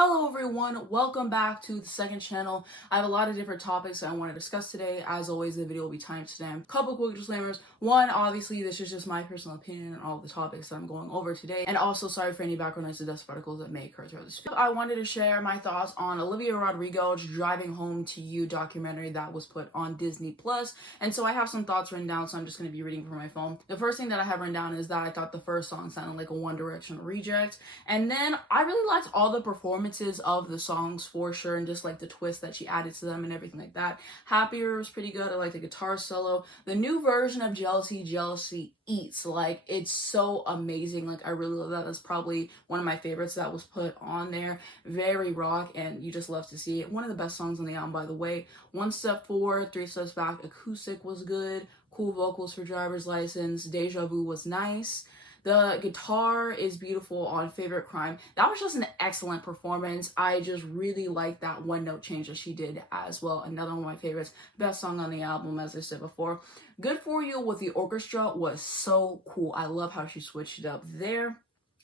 Hello everyone, welcome back to the second channel. I have a lot of different topics that I want to discuss today. As always, the video will be time-stamped. Couple quick disclaimers. One, obviously, this is just my personal opinion on all the topics that I'm going over today. And also, sorry for any background noise or dust particles that may occur throughout this video. I wanted to share my thoughts on Olivia Rodrigo's Driving Home to You documentary that was put on Disney+. And so I have some thoughts written down, so I'm just going to be reading from my phone. The first thing that I have written down is that I thought the first song sounded like a One Direction reject. And then I really liked all the performances of the songs for sure, and just like the twist that she added to them and everything like that. Happier was pretty good. I like the guitar solo. The new version of Jealousy Eats, like, it's so amazing. Like, I really love that. That's probably one of my favorites that was put on there. Very rock, and you just love to see it. One of the best songs on the album, by the way. One Step Forward, Three Steps Back acoustic was good. Cool vocals for Driver's License. Deja Vu was nice. The guitar is beautiful on Favorite Crime. That was just an excellent performance. I just really like that one note change that she did as well. Another one of my favorites. Best song on the album, as I said before. Good For You with the orchestra was so cool. I love how she switched it up there.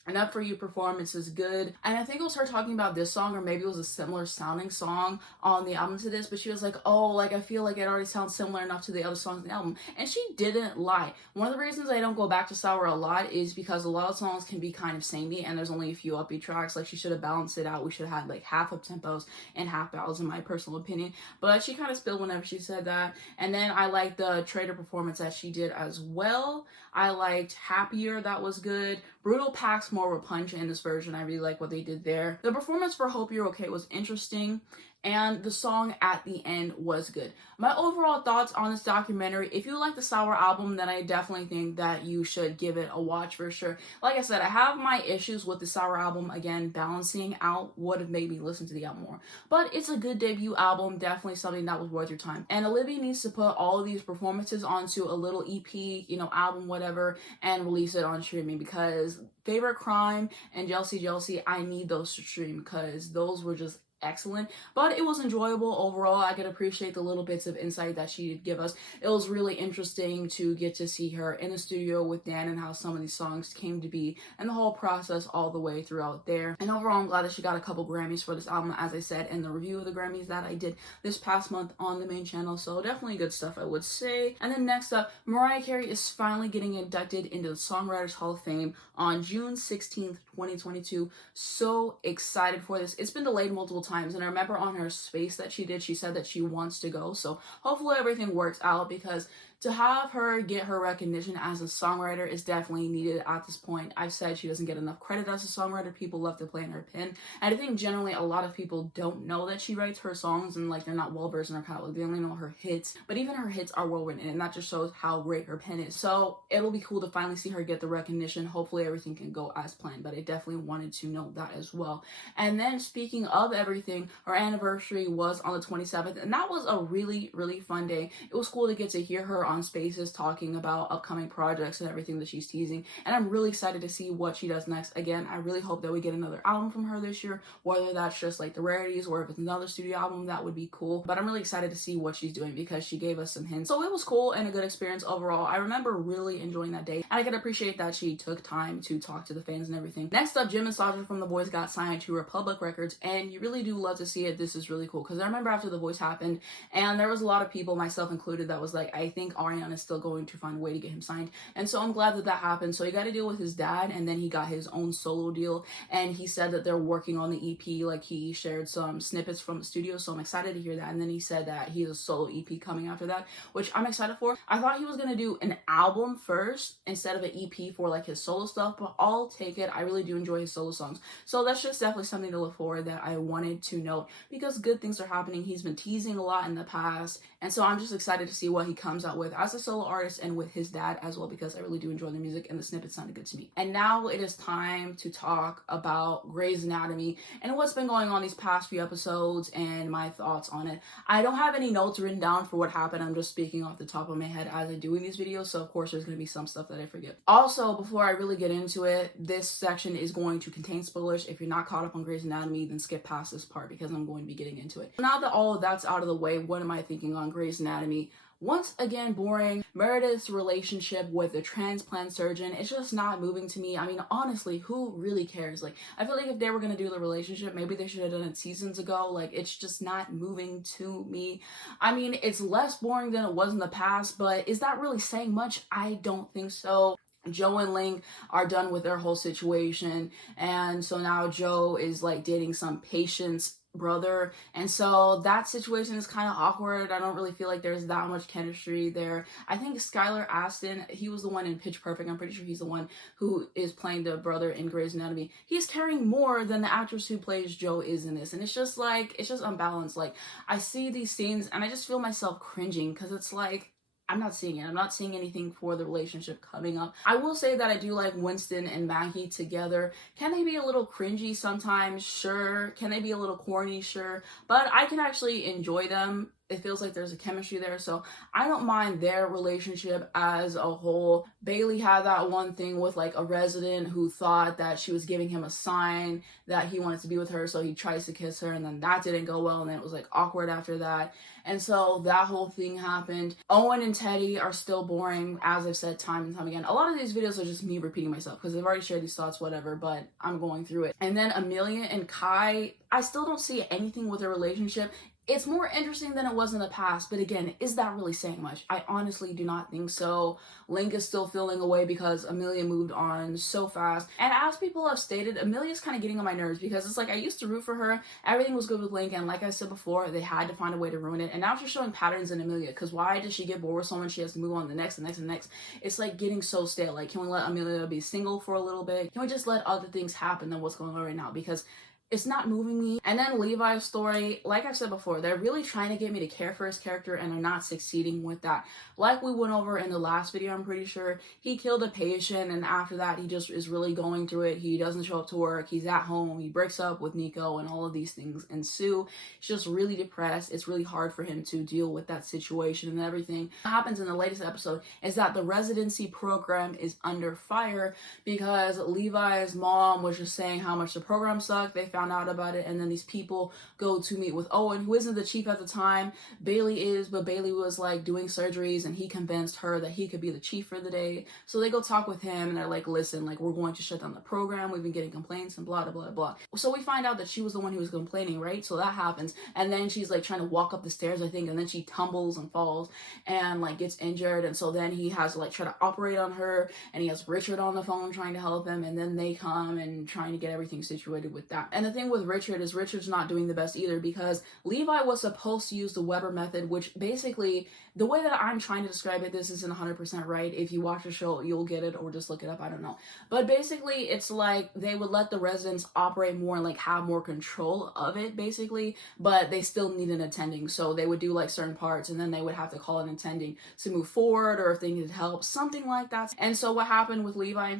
Enough For You performance is good. And I think it was her talking about this song, or maybe it was a similar sounding song on the album to this, but she was like, oh, like, I feel like it already sounds similar enough to the other songs in the album. And she didn't lie. One of the reasons I don't go back to Sour a lot is because a lot of songs can be kind of samey, and there's only a few upbeat tracks. Like, she should have balanced it out. We should have had like half up tempos and half ballads, in my personal opinion. But she kind of spilled whenever she said that. And then I liked the Trader performance that she did as well. I liked Happier, that was good. Brutal packs more of a punch in this version. I really like what they did there. The performance for Hope You're Okay was interesting, and the song at the end was good. My overall thoughts on this documentary: if you like the Sour album, then I definitely think that you should give it a watch for sure. Like I said, I have my issues with the Sour album, again, balancing out would have made me listen to the album more. But it's a good debut album, definitely something that was worth your time. And Olivia needs to put all of these performances onto a little EP, album, whatever, and release it on streaming, because Favorite Crime and Jealousy, I need those to stream, because those were just excellent. But it was enjoyable overall. I could appreciate the little bits of insight that she did give us. It was really interesting to get to see her in the studio with Dan and how some of these songs came to be, and the whole process all the way throughout there. And overall, I'm glad that she got a couple Grammys for this album, as I said in the review of the Grammys that I did this past month on the main channel. So definitely good stuff, I would say. And then next up, Mariah Carey is finally getting inducted into the Songwriters Hall of Fame on June 16th, 2022. So excited for this. It's been delayed multiple times, and I remember on her space that she did, she said that she wants to go. So hopefully everything works out, because to have her get her recognition as a songwriter is definitely needed at this point. I've said she doesn't get enough credit as a songwriter. People love to play in her pen. And I think generally a lot of people don't know that she writes her songs, and like they're not well versed in her catalog. They only know her hits, but even her hits are well written, and that just shows how great her pen is. So it'll be cool to finally see her get the recognition. Hopefully everything can go as planned, but I definitely wanted to note that as well. And then speaking of everything, her anniversary was on the 27th, and that was a really, really fun day. It was cool to get to hear her on Spaces talking about upcoming projects and everything that she's teasing, and I'm really excited to see what she does next. Again, I really hope that we get another album from her this year, whether that's just like the rarities or if it's another studio album, that would be cool. But I'm really excited to see what she's doing, because she gave us some hints. So it was cool and a good experience overall. I remember really enjoying that day, and I can appreciate that she took time to talk to the fans and everything. Next up, Jim and Sasha from The Voice got signed to Republic Records, and you really do love to see it. This is really cool, because I remember after The Voice happened, and there was a lot of people, myself included, that was like, I think Ariana is still going to find a way to get him signed. And so I'm glad that that happened. So he got to deal with his dad, and then he got his own solo deal, and he said that they're working on the EP. Like, he shared some snippets from the studio, so I'm excited to hear that. And then he said that he has a solo EP coming after that, which I'm excited for. I thought he was going to do an album first instead of an EP for like his solo stuff, but I'll take it. I really do enjoy his solo songs. So that's just definitely something to look forward that I wanted to note, because good things are happening. He's been teasing a lot in the past, and so I'm just excited to see what he comes out with as a solo artist and with his dad as well, because I really do enjoy the music and the snippets sounded good to me. And now it is time to talk about Grey's Anatomy and what's been going on these past few episodes and my thoughts on it. I don't have any notes written down for what happened. I'm just speaking off the top of my head as I do in these videos, so of course there's going to be some stuff that I forget. Also, before I really get into it, this section is going to contain spoilers. If you're not caught up on Grey's Anatomy, then skip past this part, because I'm going to be getting into it. Now that all of that's out of the way, what am I thinking on Grey's Anatomy? Once again, boring. Meredith's relationship with the transplant surgeon, it's just not moving to me. I mean, honestly, who really cares? Like, I feel like if they were gonna do the relationship, maybe they should have done it seasons ago. Like, it's just not moving to me. I mean, it's less boring than it was in the past, but is that really saying much? I don't think so. Joe and Link are done with their whole situation, and so now Joe is like dating some patient's brother, and so that situation is kind of awkward. I don't really feel like there's that much chemistry there. I think Skylar Astin, he was the one in Pitch Perfect. I'm pretty sure he's the one who is playing the brother in Grey's Anatomy. He's carrying more than the actress who plays Joe is in this, and it's just unbalanced. Like, I see these scenes and I just feel myself cringing because it's like, I'm not seeing it. I'm not seeing anything for the relationship coming up. I will say that I do like Winston and Maggie together. Can they be a little cringy sometimes? Sure. Can they be a little corny? Sure. But I can actually enjoy them. It feels like there's a chemistry there, so I don't mind their relationship as a whole. Bailey had that one thing with like a resident who thought that she was giving him a sign that he wanted to be with her, so he tries to kiss her, and then that didn't go well, and then it was like awkward after that. And so that whole thing happened. Owen and Teddy are still boring, as I've said time and time again. A lot of these videos are just me repeating myself because I've already shared these thoughts, whatever, but I'm going through it. And then Amelia and Kai, I still don't see anything with their relationship. It's more interesting than it was in the past, but again, is that really saying much? I honestly do not think so. Link is still feeling away because Amelia moved on so fast. And as people have stated, Amelia's kind of getting on my nerves because it's like I used to root for her. Everything was good with Link, and like I said before, they had to find a way to ruin it. And now she's showing patterns in Amelia, because why does she get bored with someone? She has to move on to the next, and next, and next. It's like getting so stale. Like, can we let Amelia be single for a little bit? Can we just let other things happen than what's going on right now? Because it's not moving me. And then Levi's story, like I said before, they're really trying to get me to care for his character, and they're not succeeding with that. Like we went over in the last video, I'm pretty sure, he killed a patient, and after that, he just is really going through it. He doesn't show up to work. He's at home. He breaks up with Nico, and all of these things ensue. He's just really depressed. It's really hard for him to deal with that situation and everything. What happens in the latest episode is that the residency program is under fire because Levi's mom was just saying how much the program sucked. They found out about it, and then these people go to meet with Owen, who isn't the chief at the time. Bailey is, but Bailey was like doing surgeries, and he convinced her that he could be the chief for the day. So they go talk with him, and they're like, listen, like, we're going to shut down the program. We've been getting complaints and blah, blah, blah, blah. So we find out that she was the one who was complaining, right? So that happens, and then she's like trying to walk up the stairs, I think, and then she tumbles and falls and like gets injured, and so then he has to like try to operate on her, and he has Richard on the phone trying to help him, and then they come and trying to get everything situated with that. And the thing with Richard is Richard's not doing the best either, because Levi was supposed to use the Weber method, which basically, the way that I'm trying to describe it, this isn't 100% right. If you watch the show, you'll get it, or just look it up, I don't know. But basically, it's like they would let the residents operate more and like have more control of it, basically, but they still need an attending. So they would do like certain parts, and then they would have to call an attending to move forward, or if they needed help, something like that. And so what happened with Levi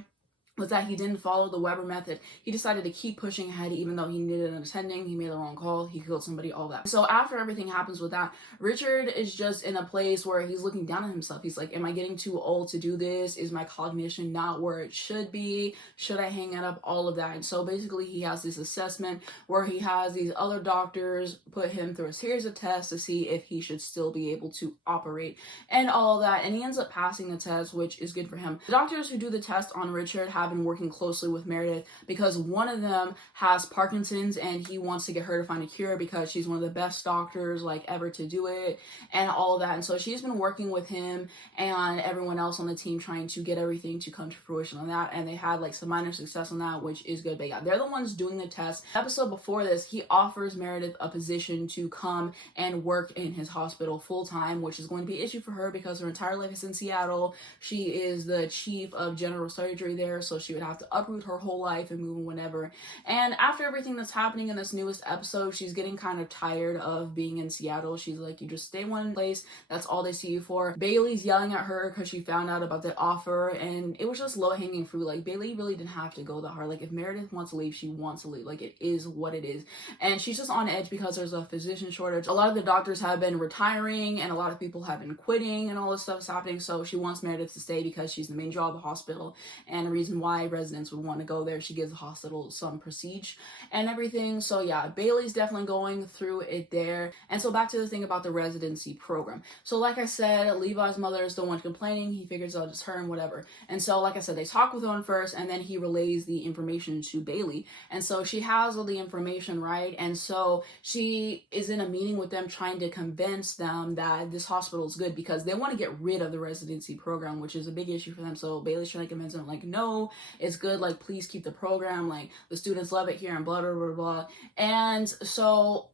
was that he didn't follow the Weber method. He decided to keep pushing ahead even though he needed an attending. He made the wrong call. He killed somebody, all that. So after everything happens with that, Richard is just in a place where he's looking down on himself. He's like, am I getting too old to do this? Is my cognition not where it should be? Should I hang it up? All of that. And so basically he has this assessment where he has these other doctors put him through a series of tests to see if he should still be able to operate and all of that. And he ends up passing the test, which is good for him. The doctors who do the test on Richard have been working closely with Meredith because one of them has Parkinson's, and he wants to get her to find a cure because she's one of the best doctors like ever to do it and all of that. And so she's been working with him and everyone else on the team trying to get everything to come to fruition on that, and they had like some minor success on that, which is good. But yeah, they're the ones doing the test. Episode before this, he offers Meredith a position to come and work in his hospital full-time, which is going to be an issue for her because her entire life is in Seattle. She is the chief of general surgery there, so she would have to uproot her whole life and move whenever. And after everything that's happening in this newest episode, she's getting kind of tired of being in Seattle. She's like, you just stay one place, that's all they see you for. Bailey's yelling at her because she found out about the offer, and it was just low-hanging fruit. Like, Bailey really didn't have to go that hard. Like, if Meredith wants to leave, she wants to leave. Like, it is what it is. And she's just on edge because there's a physician shortage. A lot of the doctors have been retiring, and a lot of people have been quitting, and all this stuff is happening. So she wants Meredith to stay because she's the main draw of the hospital and the reason why residents would want to go there. She gives the hospital some prestige and everything. So yeah, Bailey's definitely going through it there. And so back to the thing about the residency program. So like I said, Levi's mother is the one complaining. He figures out it's her and whatever. And so like I said, they talk with Owen first, and then he relays the information to Bailey. And so she has all the information, right? And so she is in a meeting with them trying to convince them that this hospital is good because they want to get rid of the residency program, which is a big issue for them. So Bailey's trying to convince them, like, no, it's good, like, please keep the program, like, the students love it here and blah blah blah blah. And so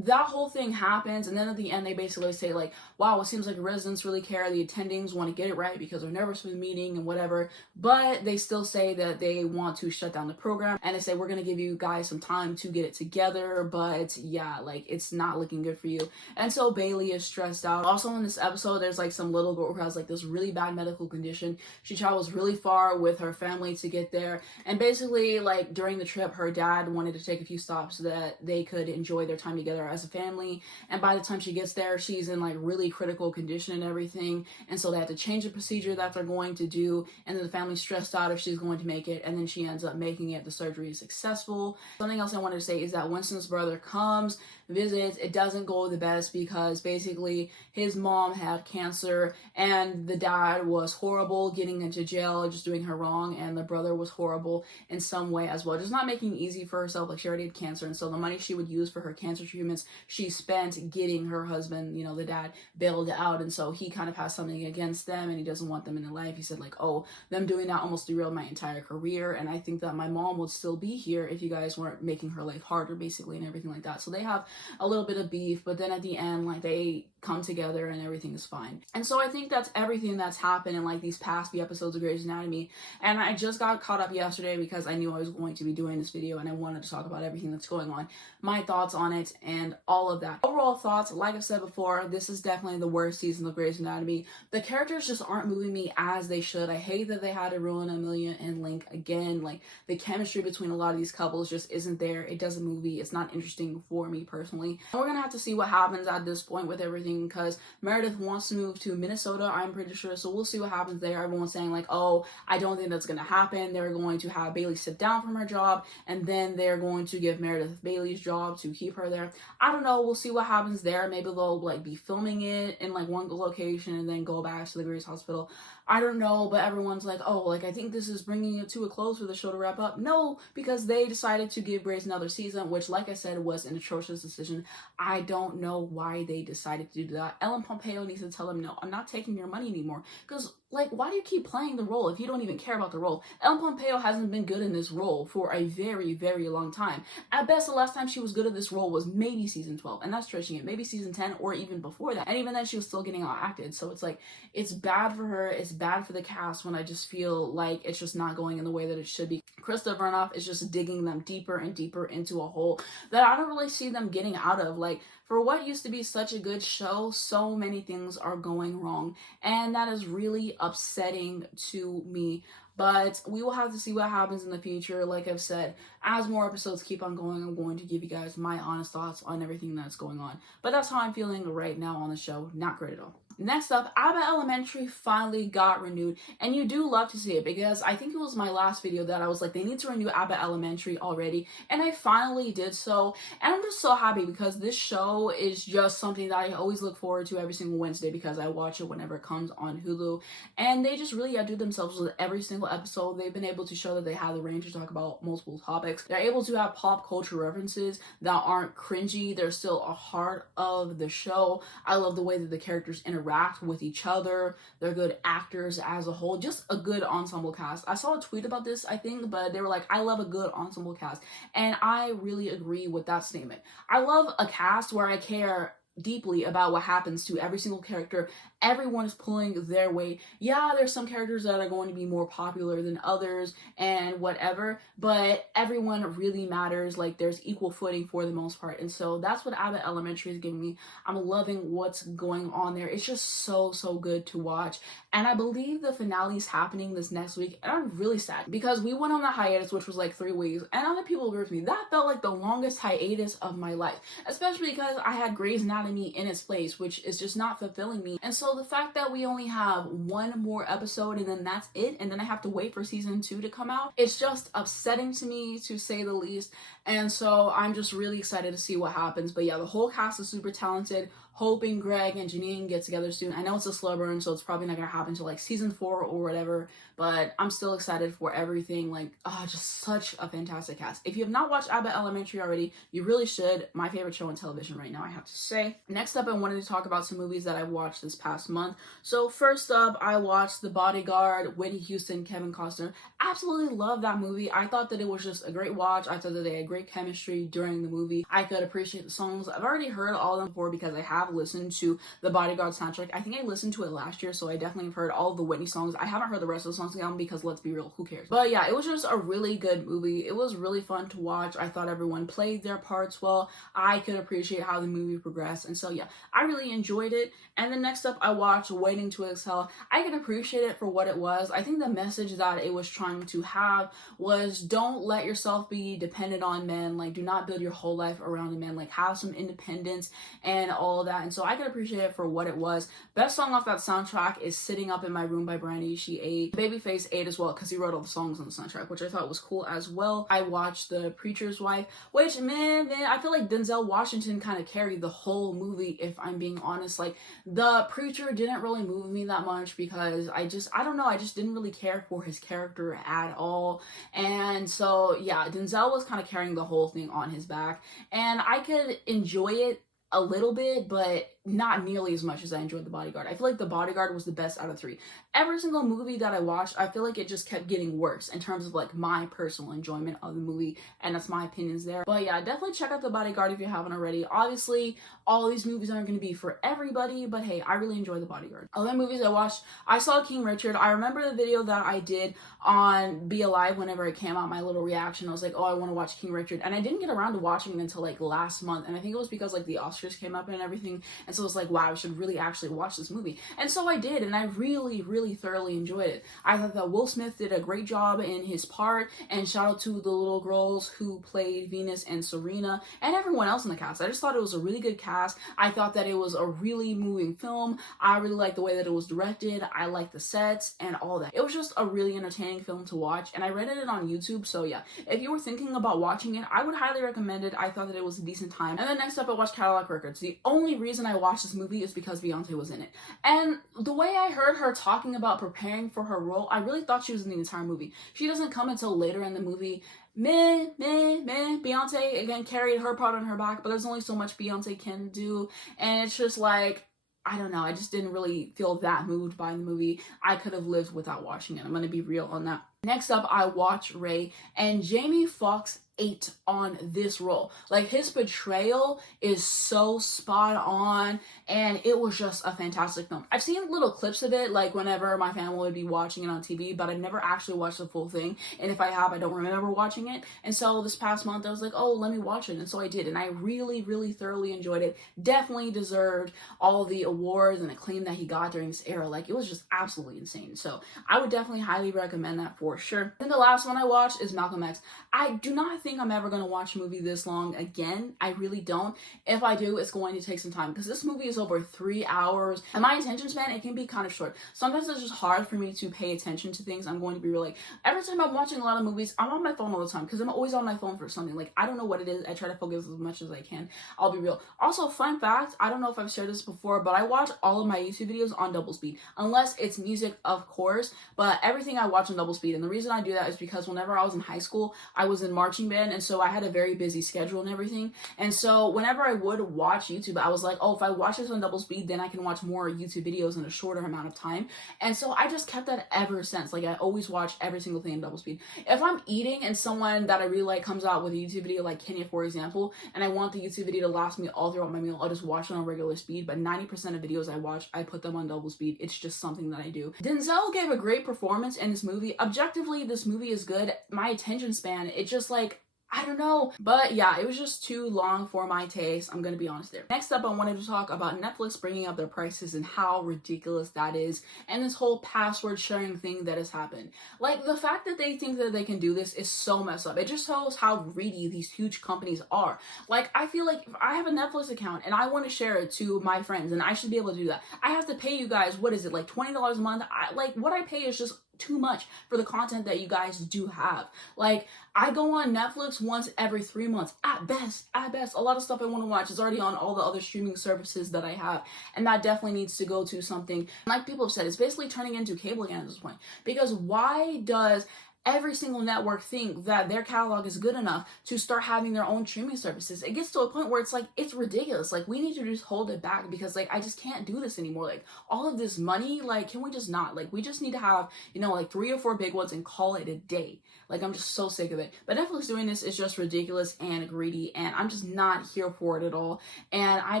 that whole thing happens, and then at the end they basically say, like, wow, it seems like residents really care, the attendings want to get it right because they're nervous for the meeting and whatever, but they still say that they want to shut down the program, and they say, we're going to give you guys some time to get it together, but yeah, like, it's not looking good for you. And so Bailey is stressed out. Also in this episode, there's like some little girl who has like this really bad medical condition. She travels really far with her family to get there, and basically, like, during the trip, her dad wanted to take a few stops so that they could enjoy their time together as a family, and by the time she gets there, she's in like really critical condition and everything, and so they have to change the procedure that they're going to do, and then the family's stressed out if she's going to make it, and then she ends up making it. The surgery is successful. Something else I wanted to say is that Winston's brother comes, visits. It doesn't go the best because basically his mom had cancer, and the dad was horrible, getting into jail, just doing her wrong, and the brother was horrible in some way as well, just not making it easy for herself. Like, she already had cancer, and so the money she would use for her cancer treatments, she spent getting her husband, you know, the dad, bailed out. And so he kind of has something against them, and he doesn't want them in their life. He said, like, oh, them doing that almost derailed my entire career, and I think that my mom would still be here if you guys weren't making her life harder, basically, and everything like that. So they have a little bit of beef, but then at the end, like, they come together and everything is fine. And so I think that's everything that's happened in like these past few episodes of Grey's Anatomy. And I just got caught up yesterday because I knew I was going to be doing this video, and I wanted to talk about everything that's going on, my thoughts on it and all of that. Overall thoughts, like I've said before, this is definitely the worst season of Grey's Anatomy. The characters just aren't moving me as they should. I hate that they had to ruin Amelia and Link again. Like, the chemistry between a lot of these couples just isn't there. It doesn't move me. It's not interesting for me personally. And we're gonna have to see what happens at this point with everything, because Meredith wants to move to Minnesota, I'm pretty sure, so we'll see what happens there. Everyone's saying, like, oh, I don't think that's gonna happen. They're going to have Bailey sit down from her job, and then they're going to give Meredith Bailey's job to keep her there. I don't know. We'll see what happens there. Maybe they'll like be filming it in like one location and then go back to the Grace Hospital. I don't know, but everyone's like, oh, like, I think this is bringing it to a close for the show to wrap up. No, because they decided to give Grace another season, which, like I said, was an atrocious decision. I don't know why they decided to do that. Ellen Pompeo needs to tell them, no, I'm not taking your money anymore. Because, like, why do you keep playing the role if you don't even care about the role? Ellen Pompeo hasn't been good in this role for a very, very long time. At best, the last time she was good at this role was maybe season 12, and that's stretching it. Maybe season 10 or even before that. And even then, she was still getting out-acted. So it's like, it's bad for her. It's bad for the cast when I just feel like it's just not going in the way that it should be. Krista Vernoff is just digging them deeper and deeper into a hole that I don't really see them getting out of. Like, for what used to be such a good show, so many things are going wrong, and that is really upsetting to me. But we will have to see what happens in the future. Like I've said, as more episodes keep on going, I'm going to give you guys my honest thoughts on everything that's going on. But that's how I'm feeling right now on the show. Not great at all. Next up, Abbott Elementary finally got renewed, and you do love to see it, because I think it was my last video that I was like, they need to renew Abbott Elementary already, and I finally did so, and I'm just so happy because this show is just something that I always look forward to every single Wednesday because I watch it whenever it comes on Hulu, and they just really outdo themselves with every single episode. They've been able to show that they have the range to talk about multiple topics. They're able to have pop culture references that aren't cringy. They're still a heart of the show. I love the way that the characters interact with each other. They're good actors as a whole. Just a good ensemble cast. I saw a tweet about this, I think, but they were like, I love a good ensemble cast. And I really agree with that statement. I love a cast where I care deeply about what happens to every single character. Everyone is pulling their weight. Yeah, there's some characters that are going to be more popular than others and whatever, but everyone really matters. Like, there's equal footing for the most part. And so that's what Abbott Elementary is giving me. I'm loving what's going on there. It's just so good to watch. And I believe the finale is happening this next week. And I'm really sad because we went on a hiatus, which was like 3 weeks. And other people agree with me. That felt like the longest hiatus of my life, especially because I had Grey's Anatomy Academy in its place, which is just not fulfilling me. And so the fact that we only have one more episode and then that's it, and then I have to wait for season 2 to come out, it's just upsetting to me, to say the least. And so I'm just really excited to see what happens. But yeah, the whole cast is super talented. Hoping Greg and Janine get together soon. I know it's a slow burn, so it's probably not gonna happen till like season 4 or whatever, but I'm still excited for everything. Like, oh, just such a fantastic cast. If you have not watched Abbott Elementary already, you really should. My favorite show on television right now, I have to say. Next up, I wanted to talk about some movies that I watched this past month. So first up, I watched The Bodyguard, Whitney Houston, Kevin Costner. Absolutely love that movie. I thought that it was just a great watch. I thought that they had great chemistry during the movie. I could appreciate the songs. I've already heard all of them before because I have listened to the Bodyguard soundtrack. I think I listened to it last year, so I definitely have heard all of the Whitney songs. I haven't heard the rest of the songs again because, let's be real, who cares? But yeah, it was just a really good movie. It was really fun to watch. I thought everyone played their parts well. I could appreciate how the movie progressed, and so yeah, I really enjoyed it. And then next up, I watched Waiting to Exhale. I could appreciate it for what it was. I think the message that it was trying to have was, don't let yourself be dependent on men. Like, do not build your whole life around a man. Like, have some independence and all that. And so I could appreciate it for what it was. Best song off that soundtrack is Sitting Up in My Room by Brandy. She ate. Babyface ate as well because he wrote all the songs on the soundtrack, which I thought was cool as well. I watched The Preacher's Wife, which, man, I feel like Denzel Washington kind of carried the whole movie, if I'm being honest. Like, The Preacher didn't really move me that much because I don't know, I just didn't really care for his character at all. And so yeah, Denzel was kind of carrying the whole thing on his back, and I could enjoy it a little bit, but not nearly as much as I enjoyed The Bodyguard. I feel like The Bodyguard was the best out of 3. Every single movie that I watched, I feel like it just kept getting worse in terms of like my personal enjoyment of the movie, and that's my opinions there. But yeah, definitely check out The Bodyguard if you haven't already. Obviously, all of these movies aren't going to be for everybody, but hey, I really enjoy The Bodyguard. Other movies I watched, I saw King Richard. I remember the video that I did on Be Alive whenever it came out, my little reaction. I was like, oh, I want to watch King Richard, and I didn't get around to watching it until like last month, and I think it was because like the Oscars came up and everything, and so it was like, wow, I should really actually watch this movie. And so I did, and I really, really thoroughly enjoyed it. I thought that Will Smith did a great job in his part, and shout out to the little girls who played Venus and Serena, and everyone else in the cast. I just thought it was a really good cast. I thought that it was a really moving film. I really liked the way that it was directed. I liked the sets and all that. It was just a really entertaining film to watch, and I rented it on YouTube, so yeah, if you were thinking about watching it, I would highly recommend it. I thought that it was a decent time. And then next up, I watched Cadillac Records. The only reason I watched this movie is because Beyonce was in it. And the way I heard her talking about preparing for her role, I really thought she was in the entire movie. She doesn't come until later in the movie. Beyonce, again, carried her part on her back, but there's only so much Beyonce can do. And it's just like, I don't know, I just didn't really feel that moved by the movie. I could have lived without watching it. I'm going to be real on that. Next up, I watched Ray, and Jamie Foxx ate on this role. Like, his portrayal is so spot on, and it was just a fantastic film. I've seen little clips of it, like whenever my family would be watching it on TV, but I've never actually watched the full thing, and if I have, I don't remember watching it. And so this past month, I was like, oh, let me watch it, and so I did, and I really, really thoroughly enjoyed it. Definitely deserved all the awards and acclaim that he got during this era. Like, it was just absolutely insane. So I would definitely highly recommend that for sure. And the last one I watched is Malcolm X. I do not think I'm ever going to watch a movie this long again. I really don't. If I do, it's going to take some time because this movie is over 3 hours, and my attention span, it can be kind of short. Sometimes it's just hard for me to pay attention to things. I'm going to be real. Like, every time I'm watching a lot of movies, I'm on my phone all the time because I'm always on my phone for something. Like, I don't know what it is. I try to focus as much as I can. I'll be real. Also, fun fact, I don't know if I've shared this before, but I watch all of my YouTube videos on double speed, unless it's music, of course, but everything I watch on double speed. And the reason I do that is because whenever I was in high school, I was in marching band, and so I had a very busy schedule and everything. And so whenever I would watch YouTube, I was like, oh, if I watch this on double speed, then I can watch more YouTube videos in a shorter amount of time. And so I just kept that ever since. Like, I always watch every single thing in double speed. If I'm eating and someone that I really like comes out with a YouTube video, like Kenya, for example, and I want the YouTube video to last me all throughout my meal, I'll just watch it on regular speed. But 90% of videos I watch, I put them on double speed. It's just something that I do. Denzel gave a great performance in this movie. Objectively, this movie is good. My attention span, it just like, I don't know. But yeah, it was just too long for my taste. I'm gonna be honest there. Next up, I wanted to talk about Netflix bringing up their prices and how ridiculous that is, and this whole password sharing thing that has happened. Like, the fact that they think that they can do this is so messed up. It just shows how greedy these huge companies are. Like, I feel like if I have a Netflix account and I want to share it to my friends, and I should be able to do that, I have to pay you guys, what is it, like $20 a month? Like, what I pay is just too much for the content that you guys do have. Like, I go on Netflix once every 3 months at best. A lot of stuff I want to watch is already on all the other streaming services that I have, and that definitely needs to go to something. Like people have said, it's basically turning into cable again at this point, because why does every single network think that their catalog is good enough to start having their own streaming services? It gets to a point where it's like, it's ridiculous. Like, we need to just hold it back, because like, I just can't do this anymore. Like, all of this money, like, can we just not? Like, we just need to have, you know, like 3 or 4 big ones and call it a day. Like, I'm just so sick of it. But Netflix doing this is just ridiculous and greedy, and I'm just not here for it at all. And I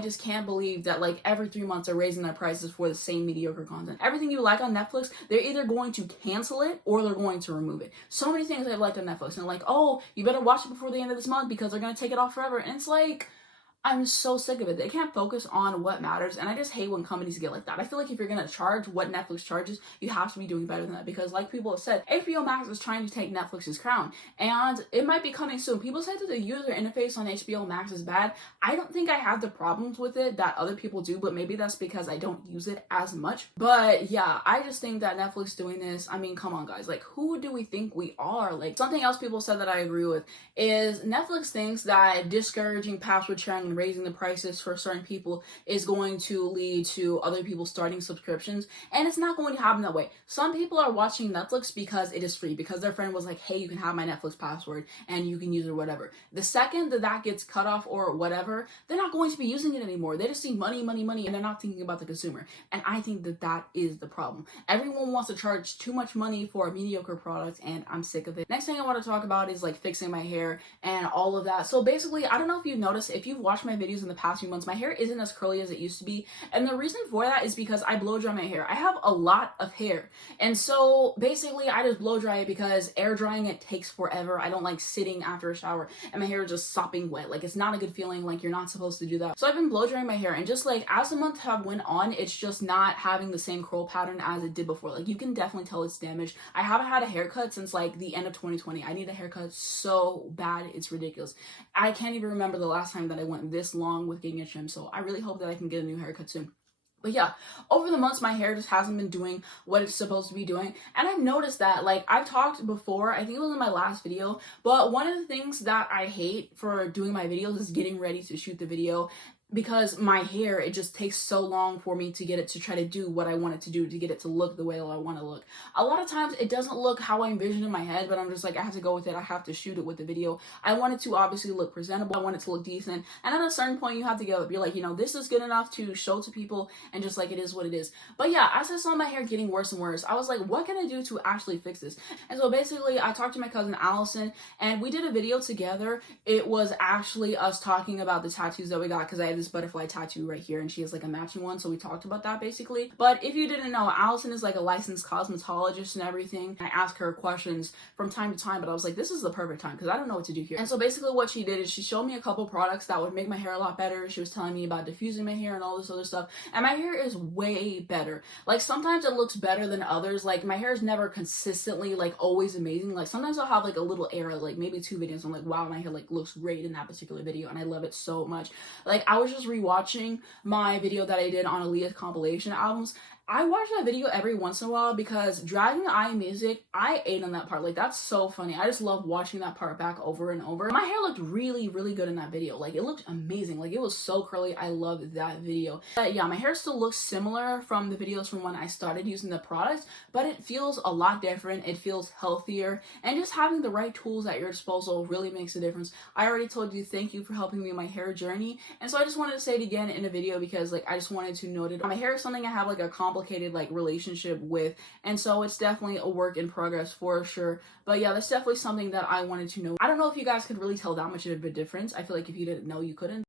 just can't believe that like every 3 months they're raising their prices for the same mediocre content. Everything you like on Netflix, they're either going to cancel it or they're going to remove it. So many things I've liked on Netflix, and like, oh, you better watch it before the end of this month because they're gonna take it off forever. And it's like, I'm so sick of it. They can't focus on what matters, and I just hate when companies get like that. I feel like if you're gonna charge what Netflix charges, you have to be doing better than that, because like people have said, HBO Max is trying to take Netflix's crown, and it might be coming soon. People say that the user interface on HBO Max is bad. I don't think I have the problems with it that other people do, but maybe that's because I don't use it as much. But yeah, I just think that Netflix doing this, I mean, come on guys, like, who do we think we are? Like, something else people said that I agree with is Netflix thinks that discouraging password sharing and raising the prices for certain people is going to lead to other people starting subscriptions, and it's not going to happen that way. Some people are watching Netflix because it is free, because their friend was like, hey, you can have my Netflix password and you can use it or whatever. The second that that gets cut off or whatever, they're not going to be using it anymore. They just see money, and they're not thinking about the consumer. And I think that that is the problem. Everyone wants to charge too much money for a mediocre product, and I'm sick of it. Next thing I want to talk about is like fixing my hair and all of that. So basically, I don't know if you've noticed, if you've watched my videos in the past few months, my hair isn't as curly as it used to be, and the reason for that is because I blow dry my hair. I have a lot of hair, and so basically I just blow dry it because air drying it takes forever. I don't like sitting after a shower and my hair is just sopping wet. Like, it's not a good feeling. Like, you're not supposed to do that. So I've been blow drying my hair, and just like as the months have went on, it's just not having the same curl pattern as it did before. Like, you can definitely tell it's damaged. I haven't had a haircut since like the end of 2020. I need a haircut so bad, it's ridiculous. I can't even remember the last time that I went this long with getting a trim, so I really hope that I can get a new haircut soon. But yeah, over the months, my hair just hasn't been doing what it's supposed to be doing. And I've noticed that, like, I've talked before, I think it was in my last video, but one of the things that I hate for doing my videos is getting ready to shoot the video, because my hair, it just takes so long for me to get it to try to do what I want it to do, to get it to look the way I want to look. A lot of times it doesn't look how I envision in my head, but I'm just like, I have to go with it. I have to shoot it with the video. I want it to obviously look presentable. I want it to look decent. And at a certain point, you have to go, be like, you know, this is good enough to show to people, and just like, it is what it is. But yeah, as I saw my hair getting worse and worse, I was like, what can I do to actually fix this? And so basically I talked to my cousin Alyson, and we did a video together. It was actually us talking about the tattoos that we got, because I had this butterfly tattoo right here and she has like a matching one, so we talked about that basically. But if you didn't know, Alyson is like a licensed cosmetologist and everything. I ask her questions from time to time, but I was like, this is the perfect time because I don't know what to do here. And so basically what she did is she showed me a couple products that would make my hair a lot better. She was telling me about diffusing my hair and all this other stuff, and my hair is way better. Like, sometimes it looks better than others. Like, my hair is never consistently like always amazing. Like, sometimes I'll have like a little error, like maybe 2 videos, I'm like, wow, my hair like looks great in that particular video, and I love it so much. Like, I was just rewatching my video that I did on Aaliyah's compilation albums. I watch that video every once in a while because Dragging the Eye music, I ate on that part. Like, that's so funny. I just love watching that part back over and over. My hair looked really, really good in that video. Like, it looked amazing. Like, it was so curly. I loved that video. But yeah, my hair still looks similar from the videos from when I started using the products, but it feels a lot different. It feels healthier, and just having the right tools at your disposal really makes a difference. I already told you thank you for helping me in my hair journey, and so I just wanted to say it again in a video because like I just wanted to note it. My hair is something I have like a complicated like relationship with, and so it's definitely a work in progress for sure. But yeah, that's definitely something that I wanted to know. I don't know if you guys could really tell that much of a difference. I feel like if you didn't know, you couldn't.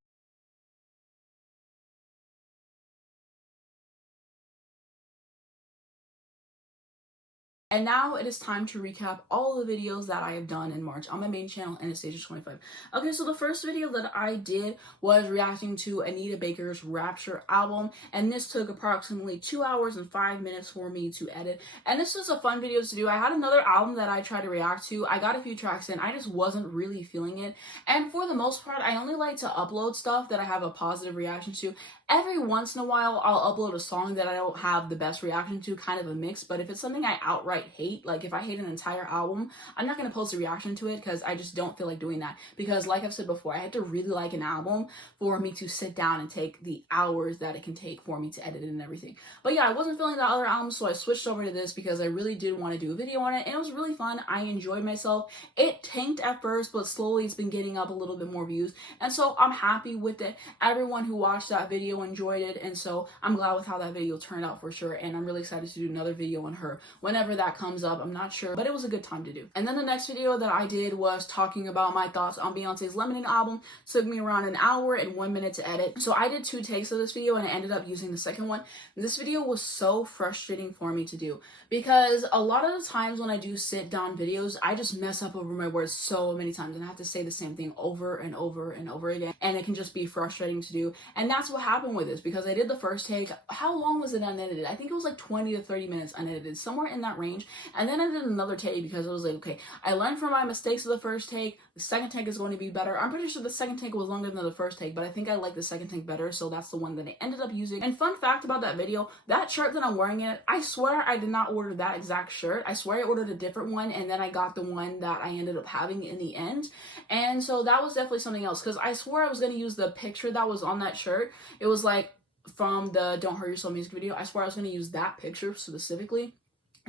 And now it is time to recap all the videos that I have done in March on my main channel and Stage 25. Okay, so the first video that I did was reacting to Anita Baker's Rapture album, and this took approximately 2 hours and 5 minutes for me to edit. And this was a fun video to do. I had another album that I tried to react to. I got a few tracks in. I just wasn't really feeling it. And for the most part, I only like to upload stuff that I have a positive reaction to. Every once in a while, I'll upload a song that I don't have the best reaction to, kind of a mix. But if it's something I outright hate, like if I hate an entire album, I'm not going to post a reaction to it because I just don't feel like doing that. Because like I've said before, I had to really like an album for me to sit down and take the hours that it can take for me to edit it and everything. But yeah, I wasn't feeling the other album, so I switched over to this because I really did want to do a video on it. And it was really fun. I enjoyed myself. It tanked at first, but slowly it's been getting up a little bit more views. And so I'm happy with it. Everyone who watched that video enjoyed it, and so I'm glad with how that video turned out for sure. And I'm really excited to do another video on her whenever that comes up. I'm not sure, but it was a good time to do. And then the next video that I did was talking about my thoughts on Beyonce's Lemonade album. It took me around an hour and 1 minute to edit. So I did 2 takes of this video and I ended up using the second one. This video was so frustrating for me to do because a lot of the times when I do sit down videos, I just mess up over my words so many times and I have to say the same thing over and over and over again, and it can just be frustrating to do. And that's what happened with this because I did the first take. How long was it unedited? I think it was like 20 to 30 minutes unedited, somewhere in that range. And then I did another take because I was like, okay, I learned from my mistakes of the first take. The second take is going to be better. I'm pretty sure the second take was longer than the first take, but I think I like the second take better, so that's the one that I ended up using. And fun fact about that video, that shirt that I'm wearing in it, I swear I did not order that exact shirt. I swear I ordered a different one, and then I got the one that I ended up having in the end. And so that was definitely something else, because I swore I was going to use the picture that was on that shirt. It was like from the Don't Hurt Yourself music video. I swear I was going to use that picture specifically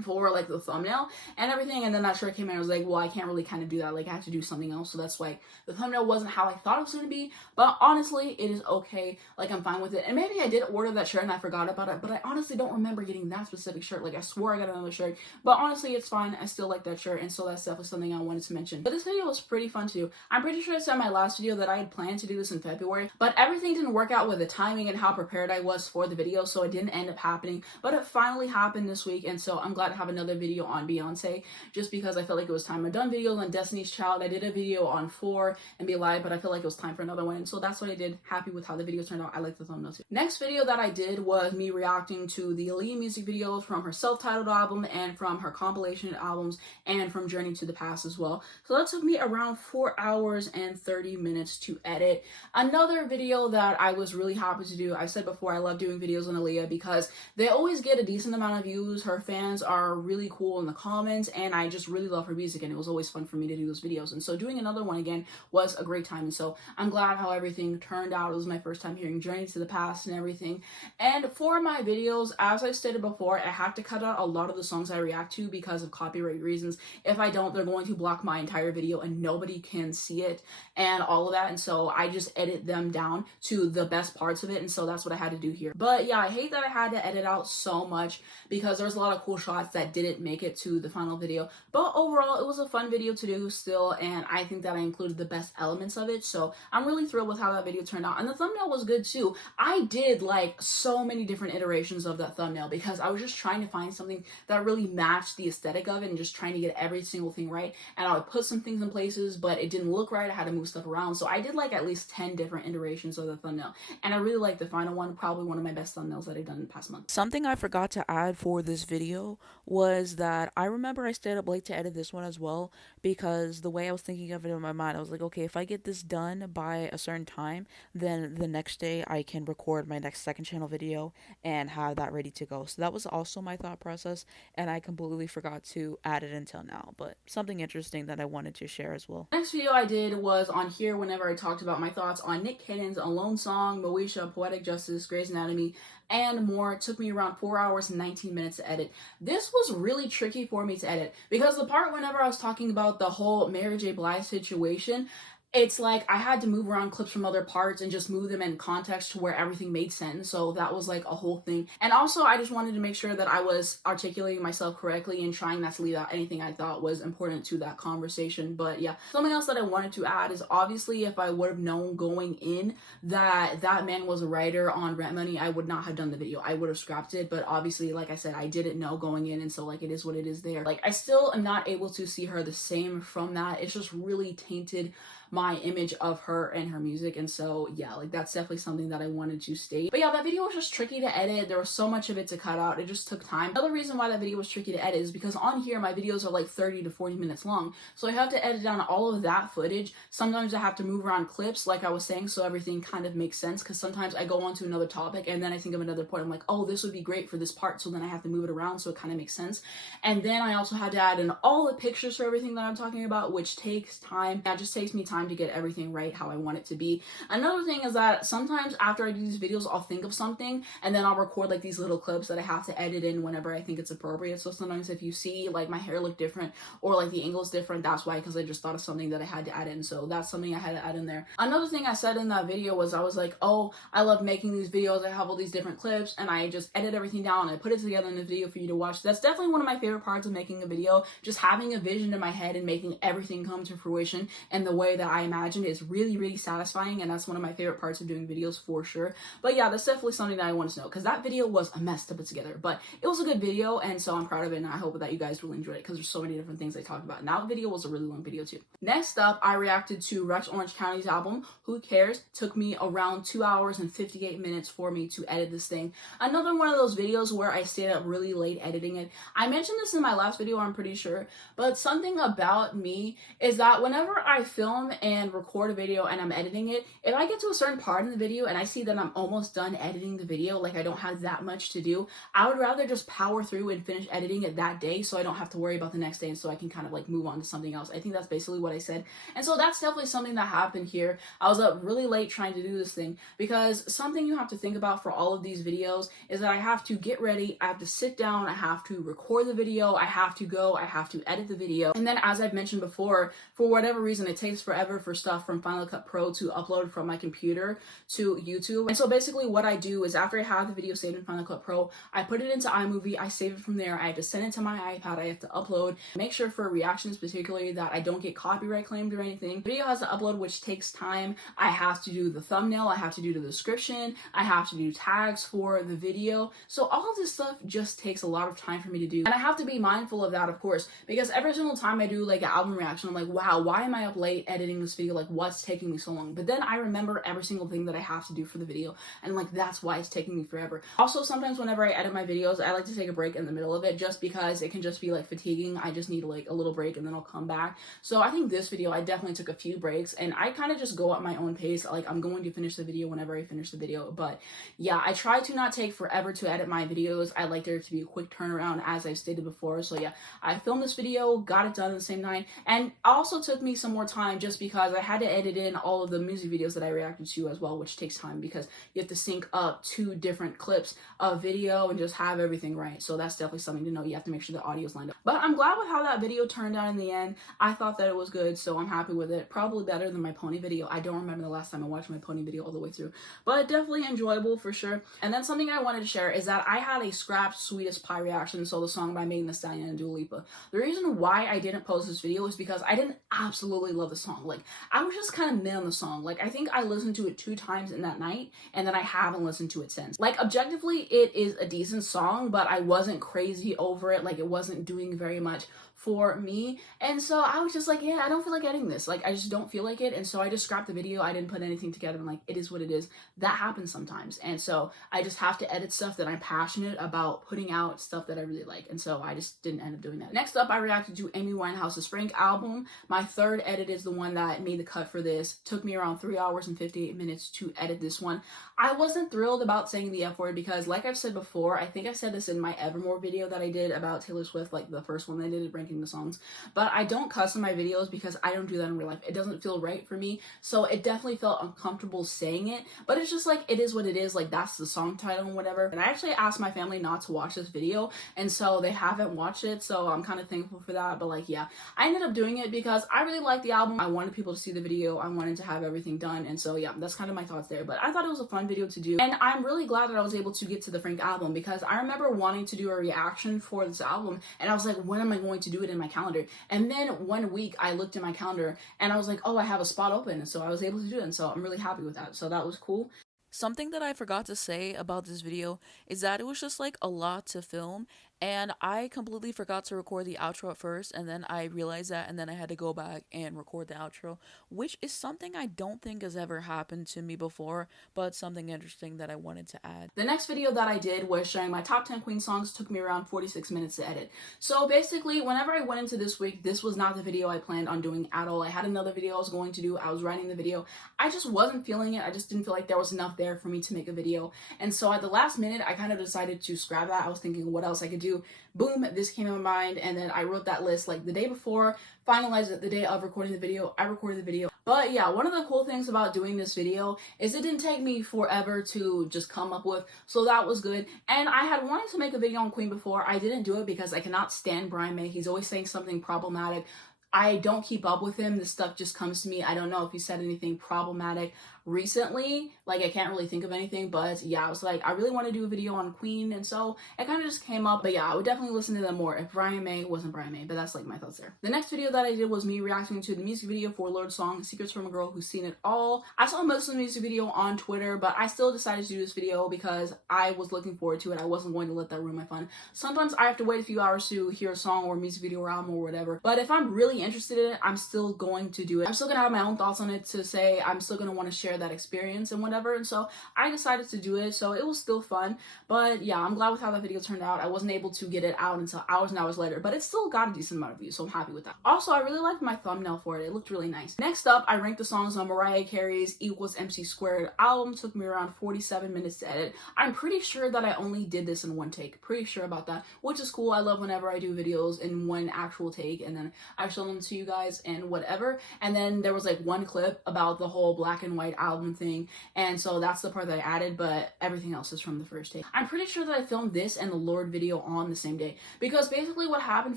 for like the thumbnail and everything, and then that shirt came in. I was like, well, I can't really kind of do that, like I have to do something else. So that's why the thumbnail wasn't how I thought it was going to be, but honestly it is okay. Like, I'm fine with it. And maybe I did order that shirt and I forgot about it, but I honestly don't remember getting that specific shirt. Like, I swore I got another shirt, but honestly it's fine. I still like that shirt, and so that's definitely something I wanted to mention. But this video was pretty fun to do. I'm pretty sure I said in my last video that I had planned to do this in February, but everything didn't work out with the timing and how prepared I was for the video, so it didn't end up happening. But it finally happened this week, and so I'm glad to have another video on Beyonce, just because I felt like it was time. I've done videos on Destiny's Child. I did a video on 4 and Be Alive, but I feel like it was time for another one, and so that's what I did. Happy with how the video turned out. I like the thumbnail too. Next video that I did was me reacting to the Aaliyah music videos from her self-titled album and from her compilation albums and from Journey to the Past as well. So that took me around 4 hours and 30 minutes to edit. Another video that I was really happy to do. I said before, I love doing videos on Aaliyah because they always get a decent amount of views. Her fans are really cool in the comments, and I just really love her music, and it was always fun for me to do those videos. And so doing another one again was a great time, and so I'm glad how everything turned out. It was my first time hearing Journey to the Past and everything. And for my videos, as I stated before, I have to cut out a lot of the songs I react to because of copyright reasons. If I don't, they're going to block my entire video and nobody can see it and all of that, and so I just edit them down to the best parts of it, and so that's what I had to do here. But yeah, I hate that I had to edit out so much because there's a lot of cool shots that didn't make it to the final video, but overall it was a fun video to do still, and I think that I included the best elements of it, so I'm really thrilled with how that video turned out. And the thumbnail was good too. I did like so many different iterations of that thumbnail because I was just trying to find something that really matched the aesthetic of it and just trying to get every single thing right, and I would put some things in places but it didn't look right. I had to move stuff around, so I did like at least 10 different iterations of the thumbnail, and I really like the final one. Probably one of my best thumbnails that I've done in the past month. Something I forgot to add for this video was that I remember I stayed up late to edit this one as well, because the way I was thinking of it in my mind, I was like, okay, if I get this done by a certain time, then the next day I can record my next second channel video and have that ready to go. So that was also my thought process, and I completely forgot to add it until now, but something interesting that I wanted to share as well. Next video I did was on here whenever I talked about my thoughts on Nick Cannon's Alone Song, Moesha, Poetic Justice, Grey's Anatomy, and more. It took me around 4 hours and 19 minutes to edit. This was really tricky for me to edit because the part whenever I was talking about the whole Mary J. Blige situation, it's like I had to move around clips from other parts and just move them in context to where everything made sense. So that was like a whole thing. And also I just wanted to make sure that I was articulating myself correctly and trying not to leave out anything I thought was important to that conversation. But yeah, something else that I wanted to add is obviously if I would have known going in that that man was a writer on Rent Money, I would not have done the video. I would have scrapped it. But obviously, like I said, I didn't know going in, and so like it is what it is there. Like I still am not able to see her the same from that. It's just really tainted my image of her and her music, and so yeah, like that's definitely something that I wanted to state. But yeah, that video was just tricky to edit. There was so much of it to cut out. It just took time. Another reason why that video was tricky to edit is because on here my videos are like 30 to 40 minutes long, so I have to edit down all of that footage. Sometimes I have to move around clips like I was saying, so everything kind of makes sense, because sometimes I go on to another topic and then I think of another point. I'm like, oh, this would be great for this part, so then I have to move it around so it kind of makes sense. And then I also had to add in all the pictures for everything that I'm talking about, which takes time. That just takes me time to get everything right how I want it to be. Another thing is that sometimes after I do these videos, I'll think of something and then I'll record like these little clips that I have to edit in whenever I think it's appropriate. So sometimes if you see like my hair look different or like the angle is different, that's why, because I just thought of something that I had to add in. So that's something I had to add in there. Another thing I said in that video was I was like, oh, I love making these videos. I have all these different clips and I just edit everything down and I put it together in a video for you to watch. That's definitely one of my favorite parts of making a video, just having a vision in my head and making everything come to fruition and the way that I imagined is really, really satisfying, and that's one of my favorite parts of doing videos for sure. But yeah, that's definitely something that I wanted to know, because that video was a mess to put together, but it was a good video, and so I'm proud of it, and I hope that you guys really enjoyed it, because there's so many different things I talked about, and that video was a really long video too. Next up, I reacted to Rex Orange County's album, Who Cares? Took me around 2 hours and 58 minutes for me to edit this thing. Another one of those videos where I stayed up really late editing it. I mentioned this in my last video, I'm pretty sure, but something about me is that whenever I film and record a video and I'm editing it, if I get to a certain part in the video and I see that I'm almost done editing the video, like I don't have that much to do, I would rather just power through and finish editing it that day so I don't have to worry about the next day, and so I can kind of like move on to something else. I think that's basically what I said, and so that's definitely something that happened here. I was up really late trying to do this thing, because something you have to think about for all of these videos is that I have to get ready, I have to sit down, I have to record the video, I have to edit the video, and then as I've mentioned before, for whatever reason it takes forever for stuff from Final Cut Pro to upload from my computer to YouTube. And so basically what I do is after I have the video saved in Final Cut Pro, I put it into iMovie, I save it from there, I have to send it to my iPad, I have to upload, make sure for reactions particularly that I don't get copyright claimed or anything. The video has to upload, which takes time. I have to do the thumbnail, I have to do the description, I have to do tags for the video. So all of this stuff just takes a lot of time for me to do. And I have to be mindful of that, of course, because every single time I do like an album reaction, I'm like, wow, why am I up late editing this video? Like, what's taking me so long? But then I remember every single thing that I have to do for the video, and like that's why it's taking me forever. Also, sometimes whenever I edit my videos, I like to take a break in the middle of it, just because it can just be like fatiguing. I just need like a little break and then I'll come back. So I think this video I definitely took a few breaks, and I kind of just go at my own pace. Like I'm going to finish the video whenever I finish the video. But yeah, I try to not take forever to edit my videos. I like there to be a quick turnaround, as I've stated before. So yeah, I filmed this video, got it done in the same night, and also took me some more time just because I had to edit in all of the music videos that I reacted to as well, which takes time because you have to sync up 2 different clips of video and just have everything right. So that's definitely something to know. You have to make sure the audio's lined up. But I'm glad with how that video turned out in the end. I thought that it was good, so I'm happy with it. Probably better than my pony video. I don't remember the last time I watched my pony video all the way through, but definitely enjoyable for sure. And then something I wanted to share is that I had a scrapped Sweetest Pie reaction, so the song by Megan Thee Stallion and Dua Lipa. The reason why I didn't post this video is because I didn't absolutely love the song. Like, I was just kind of meh on the song. Like, I think I listened to it 2 times in that night, and then I haven't listened to it since. Like, objectively, it is a decent song, but I wasn't crazy over it. Like, it wasn't doing very much for me, and so I was just like, yeah, I don't feel like editing this. Like, I just don't feel like it, and so I just scrapped the video. I didn't put anything together, and like, it is what it is. That happens sometimes, and so I just have to edit stuff that I'm passionate about putting out, stuff that I really like, and so I just didn't end up doing that. Next up, I reacted to Amy Winehouse's Frank album. My 3rd edit is the one that made the cut for this. Took me around 3 hours and 58 minutes to edit this one. I wasn't thrilled about saying the F word because, like I've said before, I think I said this in my Evermore video that I did about Taylor Swift, like the first one that I did, Ranking ranking the songs. But I don't cuss in my videos because I don't do that in real life. It doesn't feel right for me. So it definitely felt uncomfortable saying it. But it's just like, it is what it is. Like, that's the song title and whatever. And I actually asked my family not to watch this video, and so they haven't watched it. So I'm kind of thankful for that. But like, yeah, I ended up doing it because I really liked the album. I wanted people to see the video. I wanted to have everything done. And so yeah, that's kind of my thoughts there. But I thought it was a fun video to do. And I'm really glad that I was able to get to the Frank album, because I remember wanting to do a reaction for this album. And I was like, when am I going to do it in my calendar? And then one week I looked at my calendar and I was like, oh, I have a spot open. And so I was able to do it. And so I'm really happy with that. So that was cool. Something that I forgot to say about this video is that it was just like a lot to film, and I completely forgot to record the outro at first, and then I realized that, and then I had to go back and record the outro, which is something I don't think has ever happened to me before, but something interesting that I wanted to add. The next video that I did was showing my top 10 Queen songs. It took me around 46 minutes to edit. So basically, whenever I went into this week, this was not the video I planned on doing at all. I had another video I was going to do. I was writing the video. I just wasn't feeling it. I just didn't feel like there was enough there for me to make a video. And so at the last minute, I kind of decided to scrap that. I was thinking what else I could do. Boom, this came in my mind, and then I wrote that list like the day before, finalized it the day of recording the video. I recorded the video. But yeah, one of the cool things about doing this video is it didn't take me forever to just come up with, so that was good. And I had wanted to make a video on Queen before. I didn't do it because I cannot stand Brian May. He's always saying something problematic. I don't keep up with him. This stuff just comes to me. I don't know if he said anything problematic recently. Like, I can't really think of anything, but yeah, I was like, I really want to do a video on Queen, and so it kind of just came up. But yeah, I would definitely listen to them more if Brian May wasn't Brian May. But that's like my thoughts there. The next video that I did was me reacting to the music video for Lord's song Secrets from a Girl Who's Seen It All. I saw most of the music video on Twitter, but I still decided to do this video because I was looking forward to it. I wasn't going to let that ruin my fun. Sometimes I have to wait a few hours to hear a song or music video or album or whatever, but if I'm really interested in it, I'm still going to do it. I'm still gonna have my own thoughts on it to say. I'm still gonna want to share that experience and whatever, and so I decided to do it. So it was still fun. But yeah, I'm glad with how that video turned out. I wasn't able to get it out until hours and hours later, but it still got a decent amount of views, so I'm happy with that. Also, I really liked my thumbnail for it. It looked really nice. Next up, I ranked the songs on Mariah Carey's equals MC Squared album. Took me around 47 minutes to edit. I'm pretty sure that I only did this in one take. Pretty sure about that, which is cool. I love whenever I do videos in one actual take and then I show them to you guys and whatever. And then there was like one clip about the whole black and white album thing, and so that's the part that I added, but everything else is from the first take. I'm pretty sure that I filmed this and the Lord video on the same day, because basically what happened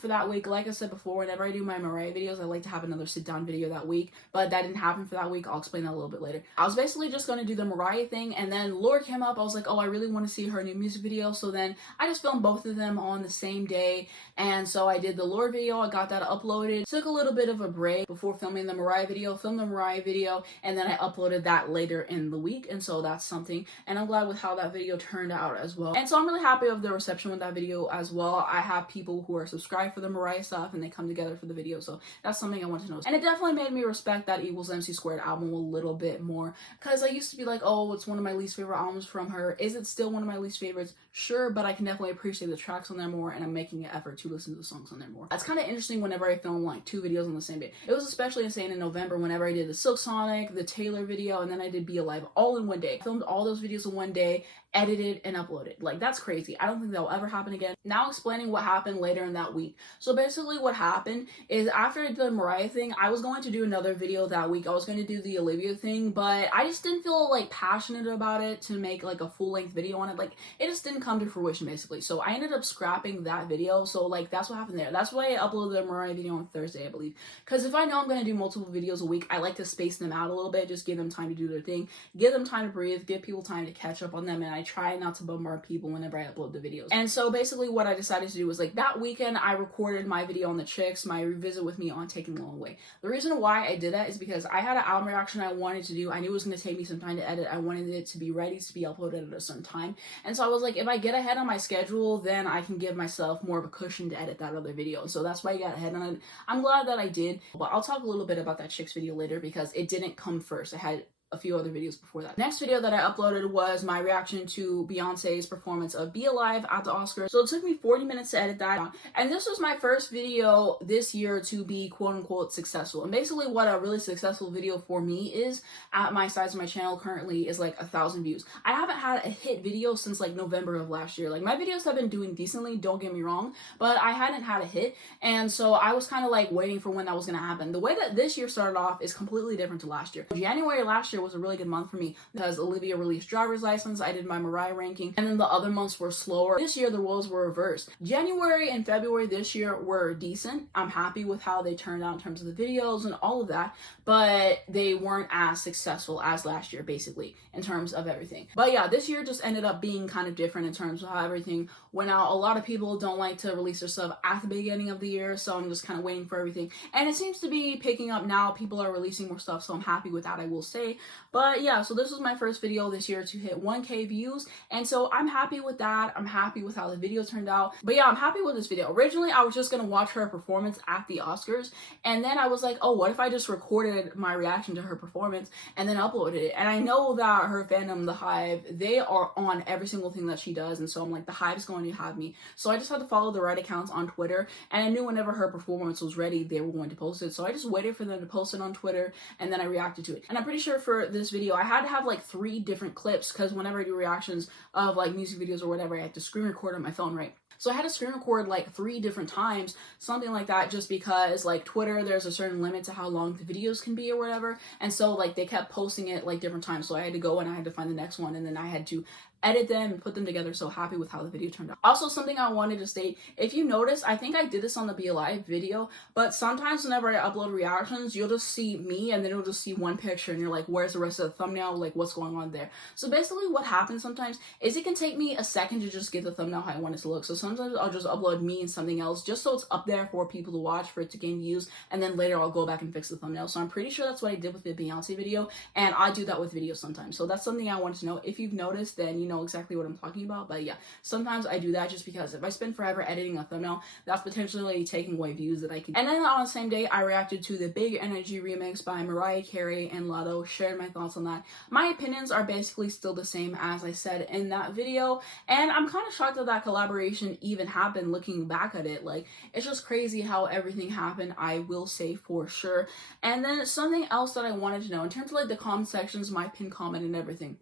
for that week, like I said before, whenever I do my Mariah videos, I like to have another sit down video that week, but that didn't happen for that week. I'll explain that a little bit later. I was basically just going to do the Mariah thing, and then Lord came up. I was like, oh, I really want to see her new music video, so then I just filmed both of them on the same day. And so I did the Lord video. I got that uploaded. Took a little bit of a break before filming the Mariah video, filmed the Mariah video, and then I uploaded that later in the week. And so that's something, and I'm glad with how that video turned out as well. And so I'm really happy with the reception with that video as well. I have people who are subscribed for the Mariah stuff and they come together for the video, so that's something I want to know. And it definitely made me respect that equals MC Squared album a little bit more, because I used to be like, oh, it's one of my least favorite albums from her. Is it still one of my least favorites? Sure, but I can definitely appreciate the tracks on there more, and I'm making an effort to listen to the songs on there more. That's kind of interesting whenever I film like 2 videos on the same day. It was especially insane in November whenever I did the Silk Sonic, the Taylor video, and then I did Be Alive all in one day. I filmed all those videos in one day, edited and uploaded. Like, that's crazy. I don't think that will ever happen again. Now explaining what happened later in that week. So basically what happened is after I did the Mariah thing, I was going to do another video that week. I was going to do the Olivia thing, but I just didn't feel like passionate about it to make like a full-length video on it. Like, it just didn't come to fruition basically. So I ended up scrapping that video. So like, that's what happened there. That's why I uploaded the Mariah video on Thursday, I believe. Because if I know I'm going to do multiple videos a week, I like to space them out a little bit, just give them time to do their thing, give them time to breathe, give people time to catch up on them, and I try not to bombard people whenever I upload the videos. And so basically what I decided to do was like that weekend I recorded my video on the Chicks, my revisit with me on Taking the Long Way. The reason why I did that is because I had an album reaction I wanted to do. I knew it was going to take me some time to edit. I wanted it to be ready to be uploaded at a certain time. And so I was like, if I get ahead on my schedule, then I can give myself more of a cushion to edit that other video. And so that's why I got ahead on it. I'm glad that I did, but I'll talk a little bit about that Chicks video later because it didn't come first. I had a few other videos before that. Next video that I uploaded was my reaction to Beyonce's performance of Be Alive at the Oscars. So it took me 40 minutes to edit that. And this was my first video this year to be quote unquote successful. And basically what a really successful video for me is at my size of my channel currently is like 1,000 views. I haven't had a hit video since like November of last year. Like my videos have been doing decently, don't get me wrong, but I hadn't had a hit. And so I was kind of like waiting for when that was going to happen. The way that this year started off is completely different to last year. January last year was a really good month for me because Olivia released Driver's License, I did my Mariah ranking, and then the other months were slower. This year the roles were reversed. January and February this year were decent. I'm happy with how they turned out in terms of the videos and all of that, but they weren't as successful as last year basically in terms of everything. But yeah, this year just ended up being kind of different in terms of how everything went out. A lot of people don't like to release their stuff at the beginning of the year, so I'm just kind of waiting for everything. And it seems to be picking up now. People are releasing more stuff, so I'm happy with that, I will say. But yeah, so this was my first video this year to hit 1K views, and so I'm happy with that. I'm happy with how the video turned out. But yeah, I'm happy with this video. Originally, I was just gonna watch her performance at the Oscars, and then I was like, oh, what if I just recorded my reaction to her performance and then uploaded it? And I know that her fandom, the Hive, they are on every single thing that she does, and so I'm like, the Hive's going to have me. So I just had to follow the right accounts on Twitter, and I knew whenever her performance was ready, they were going to post it. So I just waited for them to post it on Twitter, and then I reacted to it. And I'm pretty sure for this video, I had to have like 3 different clips, because whenever I do reactions of like music videos or whatever, I have to screen record on my phone, right? So I had to screen record like 3 different times, something like that, just because like Twitter, there's a certain limit to how long the videos can be or whatever. And so like they kept posting it like different times. So I had to go and I had to find the next one, and then I had to edit them and put them together. So happy with how the video turned out. Also, something I wanted to state, if you notice, I think I did this on the Be Alive video, but sometimes whenever I upload reactions, you'll just see me and then you'll just see one picture and you're like, where's the rest of the thumbnail? Like, what's going on there? So basically what happens sometimes is it can take me a second to just get the thumbnail how I want it to look. So sometimes I'll just upload me and something else just so it's up there for people to watch, for it to gain views, and then later I'll go back and fix the thumbnail. So I'm pretty sure that's what I did with the Beyonce video, and I do that with videos sometimes. So that's something I wanted to know. If you've noticed, then you know exactly what I'm talking about. But yeah, sometimes I do that just because if I spend forever editing a thumbnail, that's potentially taking away views that I can. And then on the same day, I reacted to the Big Energy remix by Mariah Carey and Lotto, shared my thoughts on that. My opinions are basically still the same as I said in that video, and I'm kind of shocked that that collaboration even happened looking back at it. Like, it's just crazy how everything happened, I will say for sure. And then something else that I wanted to know in terms of like the comment sections, my pinned comment and everything.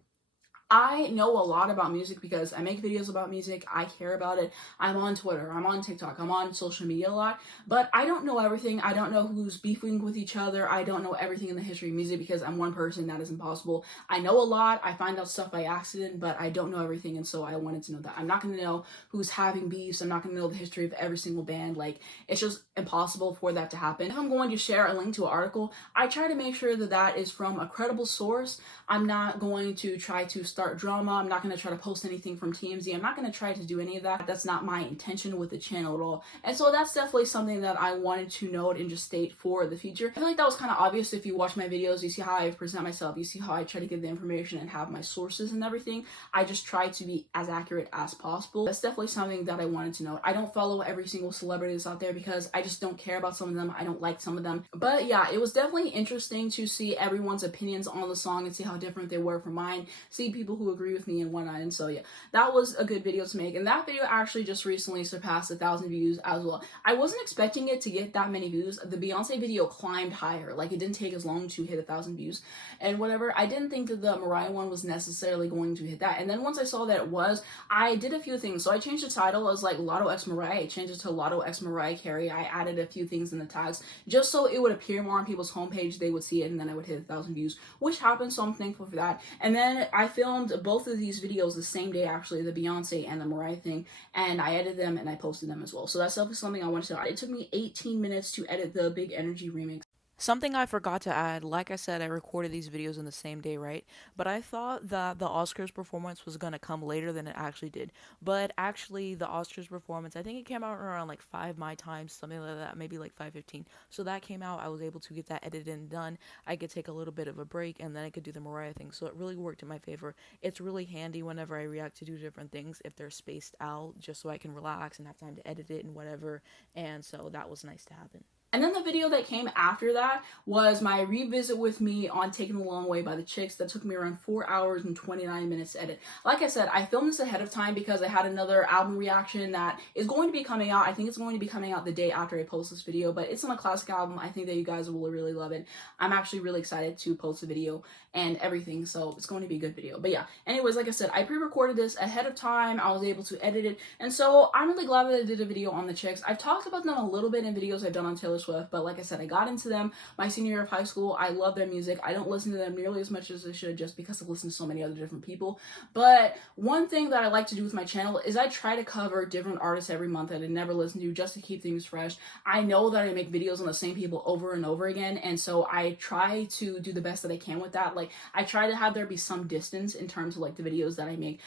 I know a lot about music because I make videos about music, I care about it, I'm on Twitter, I'm on TikTok, I'm on social media a lot, but I don't know everything. I don't know who's beefing with each other, I don't know everything in the history of music because I'm one person, that is impossible. I know a lot, I find out stuff by accident, but I don't know everything, and so I wanted to know that. I'm not going to know who's having beefs, I'm not going to know the history of every single band. Like, it's just impossible for that to happen. If I'm going to share a link to an article, I try to make sure that that is from a credible source. I'm not going to try to start drama. I'm not going to try to post anything from TMZ. I'm not going to try to do any of that. That's not my intention with the channel at all. And so that's definitely something that I wanted to note and just state for the future. I feel like that was kind of obvious. If you watch my videos, you see how I present myself, you see how I try to give the information and have my sources and everything. I just try to be as accurate as possible. That's definitely something that I wanted to note. I don't follow every single celebrity that's out there because I just don't care about some of them. I don't like some of them. But yeah, it was definitely interesting to see everyone's opinions on the song and see how different they were from mine, see people who agree with me and whatnot. And so yeah, that was a good video to make, and that video actually just recently surpassed 1,000 views as well. I wasn't expecting it to get that many views. The Beyonce video climbed higher, like it didn't take as long to hit 1,000 views and whatever. I didn't think that the Mariah one was necessarily going to hit that, and then once I saw that it was, I did a few things. So I changed the title as like Lotto X Mariah, I changed it to Lotto X Mariah Carey. I added a few things in the tags just so it would appear more on people's homepage, they would see it, and then I would hit 1,000 views, which happened, so I'm thankful for that. And then I filmed both of these videos the same day, actually, the Beyonce and the Mariah thing, and I edited them and I posted them as well. So that's definitely something I wanted to know. It took me 18 minutes to edit the Big Energy remix. Something I forgot to add, like I said, I recorded these videos in the same day, right? But I thought that the Oscars performance was gonna come later than it actually did. But actually, the Oscars performance, I think it came out around like 5 my time, something like that, maybe like 5:15. So that came out, I was able to get that edited and done. I could take a little bit of a break, and then I could do the Mariah thing. So it really worked in my favor. It's really handy whenever I react to do different things, if they're spaced out, just so I can relax and have time to edit it and whatever. And so that was nice to happen. And then the video that came after that was my revisit with me on Taking the Long Way by the Chicks. That took me around 4 hours and 29 minutes to edit. Like I said, I filmed this ahead of time because I had another album reaction that is going to be coming out. I think it's going to be coming out the day after I post this video, but it's on a classic album. I think that you guys will really love it. I'm actually really excited to post the video and everything, so it's going to be a good video. But yeah, anyways, like I said, I pre-recorded this ahead of time. I was able to edit it, and so I'm really glad that I did a video on the Chicks. I've talked about them a little bit in videos I've done on Taylor Swift, but like I said, I got into them my senior year of high school. I love their music. I don't listen to them nearly as much as I should just because I listen to so many other different people. But one thing that I like to do with my channel is I try to cover different artists every month that I never listen to just to keep things fresh. I know that I make videos on the same people over and over again, and so I try to do the best that I can with that. Like, I try to have there be some distance in terms of like the videos that I make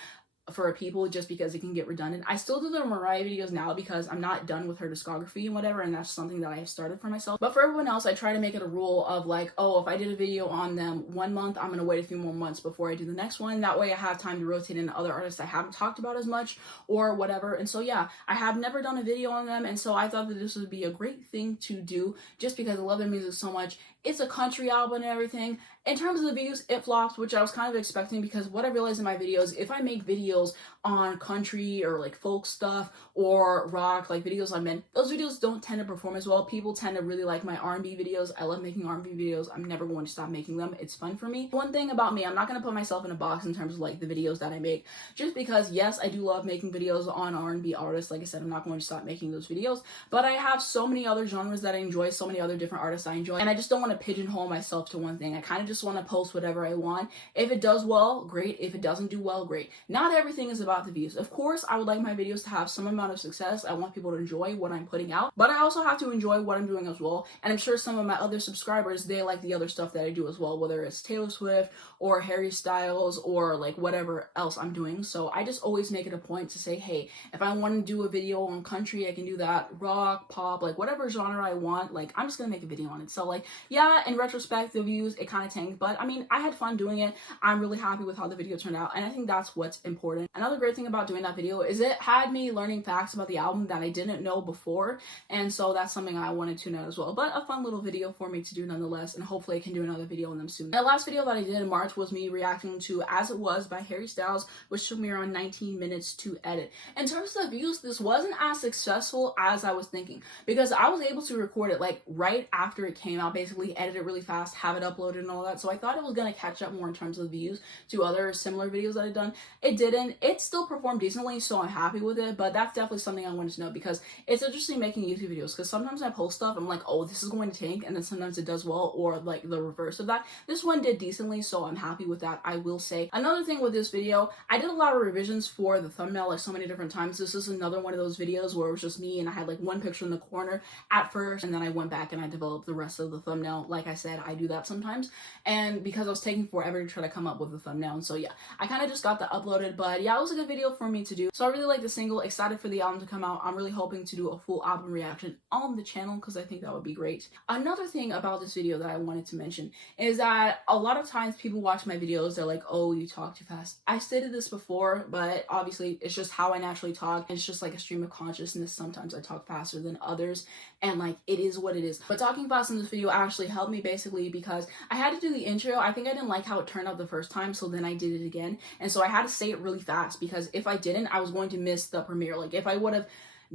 for people, just because it can get redundant. I still do the Mariah videos now because I'm not done with her discography and whatever, and that's something that I have started for myself. But for everyone else, I try to make it a rule of like, oh, if I did a video on them 1 month, I'm gonna wait a few more months before I do the next one. That way I have time to rotate in other artists I haven't talked about as much or whatever. And so yeah, I have never done a video on them, and so I thought that this would be a great thing to do just because I love their music so much. It's a country album and everything. In terms of the views, it flopped, which I was kind of expecting, because what I realized in my videos, if I make videos on country or like folk stuff or rock, like videos on men, those videos don't tend to perform as well. People tend to really like my R&B videos. I love making R&B videos. I'm never going to stop making them. It's fun for me. One thing about me, I'm not going to put myself in a box in terms of like the videos that I make, just because yes, I do love making videos on R&B artists. Like I said, I'm not going to stop making those videos, but I have so many other genres that I enjoy, so many other different artists I enjoy, and I just don't want to pigeonhole myself to one thing. I kind of just want to post whatever I want. If it does well, great. If it doesn't do well, great. Not everything is about the views. Of course, I would like my videos to have some amount of success. I want people to enjoy what I'm putting out, but I also have to enjoy what I'm doing as well. And I'm sure some of my other subscribers, they like the other stuff that I do as well, whether it's Taylor Swift or Harry Styles or like whatever else I'm doing. So I just always make it a point to say, hey, if I want to do a video on country, I can do that. Rock, pop, like whatever genre I want, like I'm just gonna make a video on it. So like, yeah, in retrospect, the views, it kind of tanked, but I mean, I had fun doing it. I'm really happy with how the video turned out, and I think that's what's important. Another great thing about doing that video is it had me learning facts about the album that I didn't know before, and so that's something I wanted to know as well. But a fun little video for me to do nonetheless, and hopefully I can do another video on them soon. The last video that I did in March was me reacting to As It Was by Harry Styles, which took me around 19 minutes to edit. In terms of the views, this wasn't as successful as I was thinking, because I was able to record it like right after it came out, basically edit it really fast, have it uploaded and all that, so I thought it was gonna catch up more in terms of views to other similar videos that I've done. It didn't. It still performed decently, so I'm happy with it, but that's definitely something I wanted to know, because it's interesting making YouTube videos, because sometimes I post stuff, I'm like, oh, this is going to tank, and then sometimes it does well, or like the reverse of that. This one did decently, so I'm happy with that, I will say. Another thing with this video, I did a lot of revisions for the thumbnail like so many different times. This is another one of those videos where it was just me and I had like one picture in the corner at first, and then I went back and I developed the rest of the thumbnail. Like I said, I do that sometimes, and because I was taking forever to try to come up with the thumbnail, and so yeah, I kind of just got that uploaded. But yeah, it was a good video for me to do. So I really like the single, excited for the album to come out. I'm really hoping to do a full album reaction on the channel, because I think that would be great. Another thing about this video that I wanted to mention is that a lot of times people watch my videos, they're like, oh, you talk too fast. I stated this before, but obviously it's just how I naturally talk. It's just like a stream of consciousness. Sometimes I talk faster than others, and like it is what it is. But talking fast in this video actually helped me, basically because I had to do the intro. I think I didn't like how it turned out the first time, so then I did it again, and so I had to say it really fast, because if I didn't, I was going to miss the premiere. Like if I would have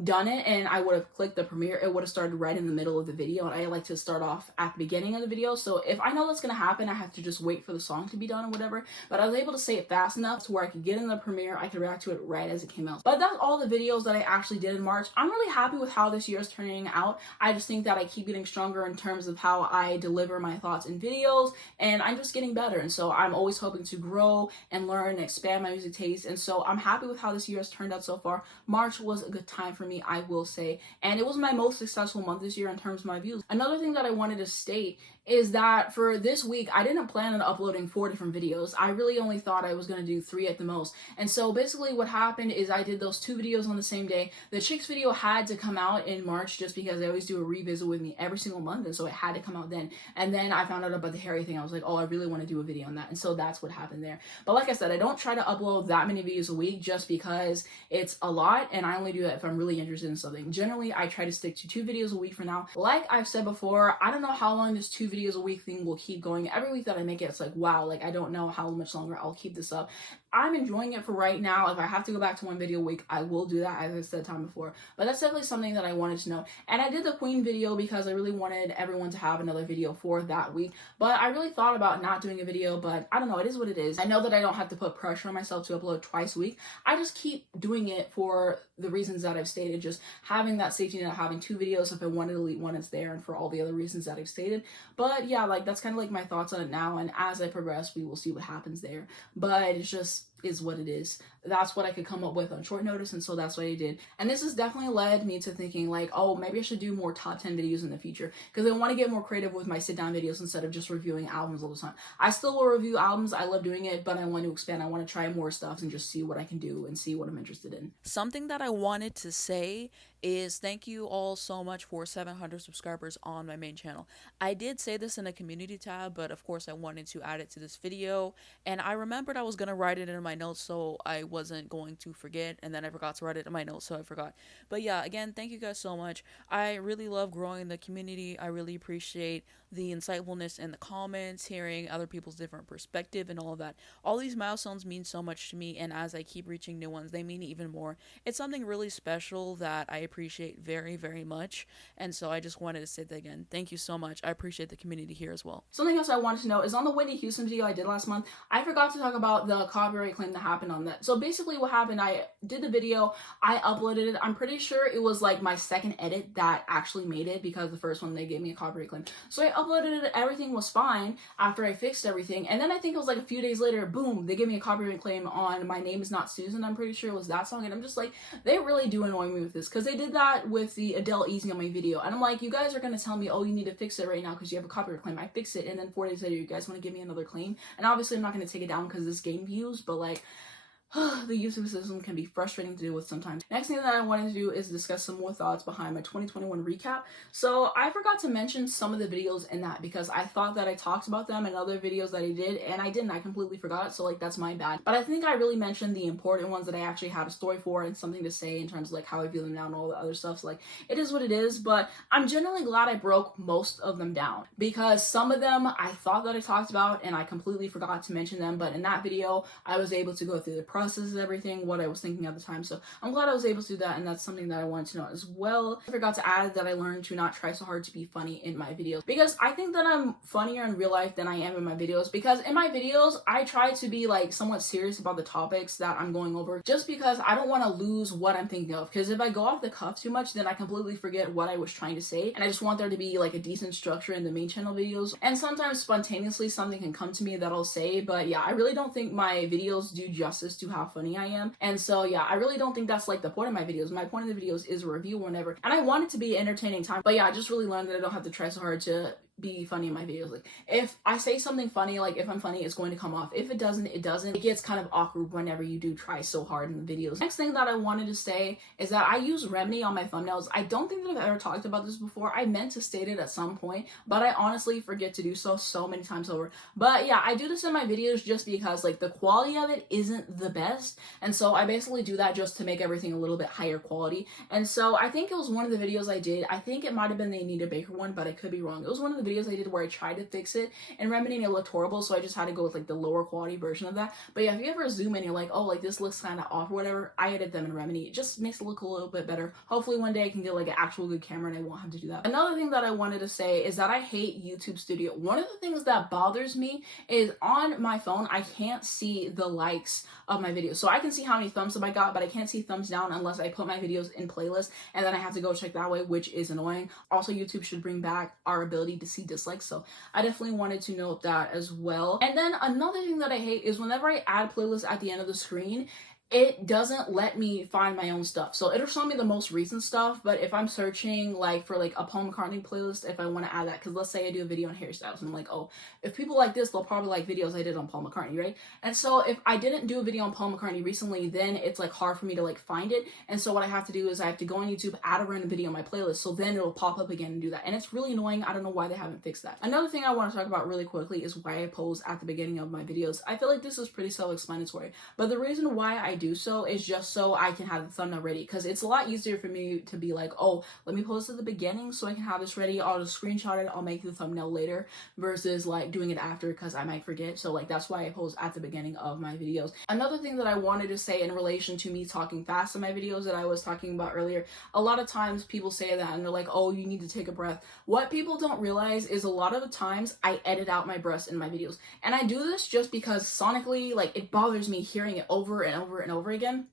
done it and I would have clicked the premiere, it would have started right in the middle of the video, and I like to start off at the beginning of the video. So if I know that's gonna happen, I have to just wait for the song to be done or whatever. But I was able to say it fast enough to where I could get in the premiere, I could react to it right as it came out. But that's all the videos that I actually did in March. I'm really happy with how this year is turning out. I just think that I keep getting stronger in terms of how I deliver my thoughts in videos, and I'm just getting better. And so I'm always hoping to grow and learn and expand my music taste, and so I'm happy with how this year has turned out so far. March was a good time for me, I will say, and it was my most successful month this year in terms of my views. Another thing that I wanted to state is that for this week, I didn't plan on uploading 4 different videos. I really only thought I was going to do 3 at the most. And so basically what happened is I did those 2 videos on the same day. The Chicks video had to come out in March just because they always do a revisit with me every single month, and so it had to come out then. And then I found out about the Harry thing. I was like, oh, I really want to do a video on that. And so that's what happened there. But like I said, I don't try to upload that many videos a week just because it's a lot, and I only do it if I'm really interested in something. Generally, I try to stick to 2 videos a week for now. Like I've said before, I don't know how long this 2 videos a week thing will keep going. Every week that I make it, it's like, wow, like I don't know how much longer I'll keep this up. I'm enjoying it for right now. If I have to go back to 1 video a week, I will do that, as I said time before. But that's definitely something that I wanted to know. And I did the Queen video because I really wanted everyone to have another video for that week. But I really thought about not doing a video, but I don't know, it is what it is. I know that I don't have to put pressure on myself to upload twice a week. I just keep doing it for the reasons that I've stated, just having that safety net, having 2 videos. If I want to delete one, it's there, and for all the other reasons that I've stated. But yeah, like that's kind of like my thoughts on it now, and as I progress, we will see what happens there. But it's just is what it is. That's what I could come up with on short notice, and so that's what I did. And this has definitely led me to thinking like, oh, maybe I should do more top 10 videos in the future, because I want to get more creative with my sit down videos instead of just reviewing albums all the time. I still will review albums, I love doing it, but I want to expand. I want to try more stuff and just see what I can do and see what I'm interested in. Something that I wanted to say is thank you all so much for 700 subscribers on my main channel. I did say this in a community tab, but of course I wanted to add it to this video, and I remembered I was going to write it in my notes so I wasn't going to forget, and then I forgot to write it in my notes so I forgot. But yeah, again, thank you guys so much. I really love growing the community. I really appreciate the insightfulness in the comments, hearing other people's different perspective and all of that. All these milestones mean so much to me, and as I keep reaching new ones, they mean even more. It's something really special that I appreciate very, very much, and so I just wanted to say that again. Thank you so much. I appreciate the community here as well. Something else I wanted to know is on the Whitney Houston video I did last month, I forgot to talk about the copyright claim that happened on that. So basically what happened, I did the video, I uploaded it. I'm pretty sure it was like my second edit that actually made it, because the first one they gave me a copyright claim. So I uploaded it, everything was fine after I fixed everything, and then I think it was like a few days later, boom, they gave me a copyright claim on My Name Is Not Susan. I'm pretty sure it was that song, and I'm just like, they really do annoy me with this, because they did that with the Adele Easy on my video, and I'm like, you guys are gonna tell me, oh, you need to fix it right now because you have a copyright claim. I fix it, and then 4 days later, you guys want to give me another claim, and obviously I'm not gonna take it down because this gained views, but like, the YouTube system can be frustrating to deal with sometimes. Next thing that I wanted to do is discuss some more thoughts behind my 2021 recap. So I forgot to mention some of the videos in that because I thought that I talked about them in other videos that I did, and I didn't. I completely forgot, so like that's my bad. But I think I really mentioned the important ones that I actually had a story for and something to say in terms of like how I feel them now and all the other stuff. So like, it is what it is, but I'm generally glad I broke most of them down, because some of them I thought that I talked about and I completely forgot to mention them, but in that video I was able to go through the process of everything, what I was thinking at the time. So I'm glad I was able to do that, and that's something that I wanted to know as well. I forgot to add that I learned to not try so hard to be funny in my videos, because I think that I'm funnier in real life than I am in my videos, because in my videos I try to be like somewhat serious about the topics that I'm going over, just because I don't want to lose what I'm thinking of, because if I go off the cuff too much, then I completely forget what I was trying to say, and I just want there to be like a decent structure in the main channel videos. And sometimes spontaneously something can come to me that I'll say, but yeah, I really don't think my videos do justice to how funny I am. And so yeah, I really don't think that's like the point of my videos. My point of the videos is a review or whatever, and I want it to be an entertaining time. But yeah, I just really learned that I don't have to try so hard to be funny in my videos. Like, if I say something funny, like if I'm funny, it's going to come off. If it doesn't, it doesn't. It gets kind of awkward whenever you do try so hard in the videos. Next thing that I wanted to say is that I use remini on my thumbnails. I don't think that I've ever talked about this before. I meant to state it at some point, but I honestly forget to do so many times over. But yeah, I do this in my videos just because like the quality of it isn't the best, and so I basically do that just to make everything a little bit higher quality. And so I think it was one of the videos I did, I think it might have been the Anita Baker one, but I could be wrong. It was one of the videos I did where I tried to fix it and remini and it looked horrible, so I just had to go with like the lower quality version of that. But yeah, if you ever zoom in, you're like, oh, like this looks kind of off or whatever, I edit them in remini. It just makes it look a little bit better. Hopefully one day I can get like an actual good camera and I won't have to do that. Another thing that I wanted to say is that I hate YouTube Studio. One of the things that bothers me is on my phone I can't see the likes of my videos. So I can see how many thumbs up I got, but I can't see thumbs down unless I put my videos in playlists, and then I have to go check that way, which is annoying. Also, YouTube should bring back our ability to see dislikes, so I definitely wanted to note that as well. And then another thing that I hate is whenever I add playlists at the end of the screen, it doesn't let me find my own stuff. So it'll show me the most recent stuff, but if I'm searching like for like a Paul McCartney playlist, if I want to add that, because let's say I do a video on hairstyles and I'm like, oh, if people like this, they'll probably like videos I did on Paul McCartney, right? And so if I didn't do a video on Paul McCartney recently, then it's like hard for me to like find it. And so what I have to do is I have to go on YouTube, add a random video on my playlist, so then it'll pop up again and do that. And it's really annoying. I don't know why they haven't fixed that. Another thing I want to talk about really quickly is why I pose at the beginning of my videos. I feel like this is pretty self-explanatory, but the reason why I do so is just so I can have the thumbnail ready, because it's a lot easier for me to be like, oh, let me post at the beginning so I can have this ready. I'll just screenshot it, I'll make the thumbnail later, versus like doing it after, because I might forget. So like that's why I post at the beginning of my videos. Another thing that I wanted to say in relation to me talking fast in my videos that I was talking about earlier, a lot of times people say that and they're like, oh, you need to take a breath. What people don't realize is a lot of the times I edit out my breaths in my videos, and I do this just because sonically, like, it bothers me hearing it over and over and over again.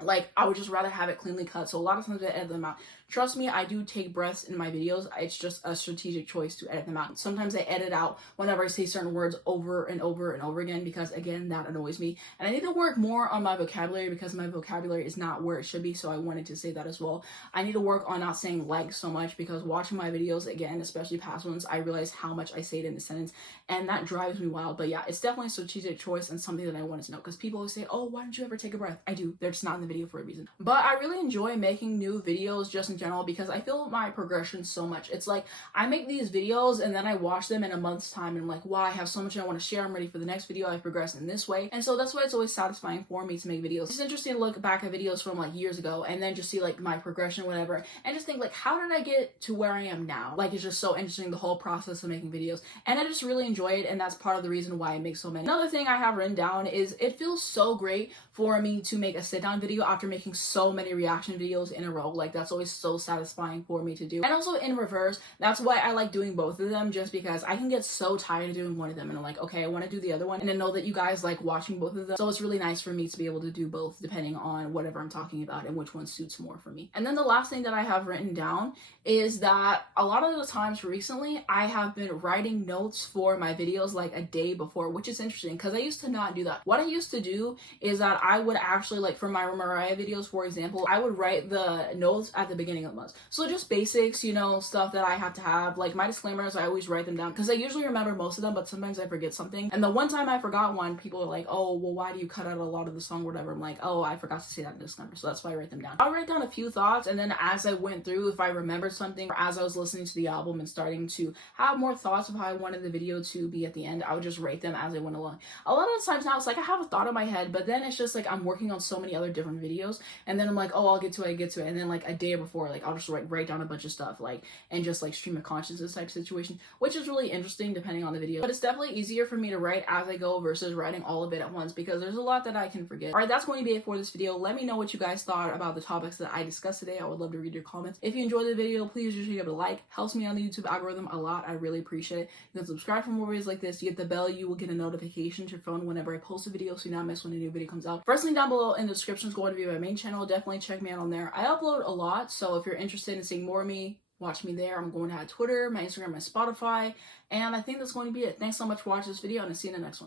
Like, I would just rather have it cleanly cut. So a lot of times I edit them out. Trust me, I do take breaths in my videos. It's just a strategic choice to edit them out. Sometimes I edit out whenever I say certain words over and over and over again, because again, that annoys me. And I need to work more on my vocabulary, because my vocabulary is not where it should be. So I wanted to say that as well. I need to work on not saying like so much, because watching my videos, again, especially past ones, I realize how much I say it in a sentence, and that drives me wild. But yeah, it's definitely a strategic choice and something that I wanted to know, because people always say, oh, why don't you ever take a breath? I do. They're just not in the video for a reason. But I really enjoy making new videos just in general, because I feel my progression so much. It's like I make these videos and then I watch them in a month's time and I'm like, wow, I have so much I want to share. I'm ready for the next video. I've progressed in this way. And so that's why it's always satisfying for me to make videos. It's interesting to look back at videos from like years ago and then just see like my progression, whatever, and just think like, how did I get to where I am now? Like, it's just so interesting, the whole process of making videos, and I just really enjoy it, and that's part of the reason why I make so many. Another thing I have written down is it feels so great for me to make a sit-down video after making so many reaction videos in a row. Like, that's always so satisfying for me to do. And also in reverse, that's why I like doing both of them, just because I can get so tired of doing one of them and I'm like, okay, I want to do the other one, and I know that you guys like watching both of them, so it's really nice for me to be able to do both depending on whatever I'm talking about and which one suits more for me. And then the last thing that I have written down is that a lot of the times recently I have been writing notes for my videos like a day before, which is interesting because I used to not do that. What I used to do is that I would actually, like for my Mariah videos, for example, I would write the notes at the beginning of the month. So just basics, you know, stuff that I have to have, like my disclaimers, I always write them down because I usually remember most of them, but sometimes I forget something. And the one time I forgot one, people are like, oh, well, why do you cut out a lot of the song or whatever? I'm like, oh, I forgot to say that in the disclaimer, so that's why I write them down. I'll write down a few thoughts, and then as I went through, if I remembered something, or as I was listening to the album and starting to have more thoughts of how I wanted the video to be at the end, I would just write them as I went along. A lot of the times now it's like I have a thought in my head, but then it's just like I'm working on so many other different videos, and then I'm like, oh, I'll get to it, and then like a day before, like I'll just write down a bunch of stuff, like, and just like stream of consciousness type situation, which is really interesting depending on the video. But it's definitely easier for me to write as I go versus writing all of it at once, because there's a lot that I can forget. Alright, that's going to be it for this video. Let me know what you guys thought about the topics that I discussed today. I would love to read your comments. If you enjoyed the video, please just give it a like. Helps me on the YouTube algorithm a lot. I really appreciate it. You can subscribe for more videos like this. You get the bell, you will get a notification to your phone whenever I post a video, so you not miss when a new video comes out. First link down below in the description is going to be my main channel. Definitely check me out on there. I upload a lot, so if you're interested in seeing more of me, watch me there. I'm going to have Twitter, my Instagram, my Spotify, and I think that's going to be it. Thanks so much for watching this video, and I'll see you in the next one.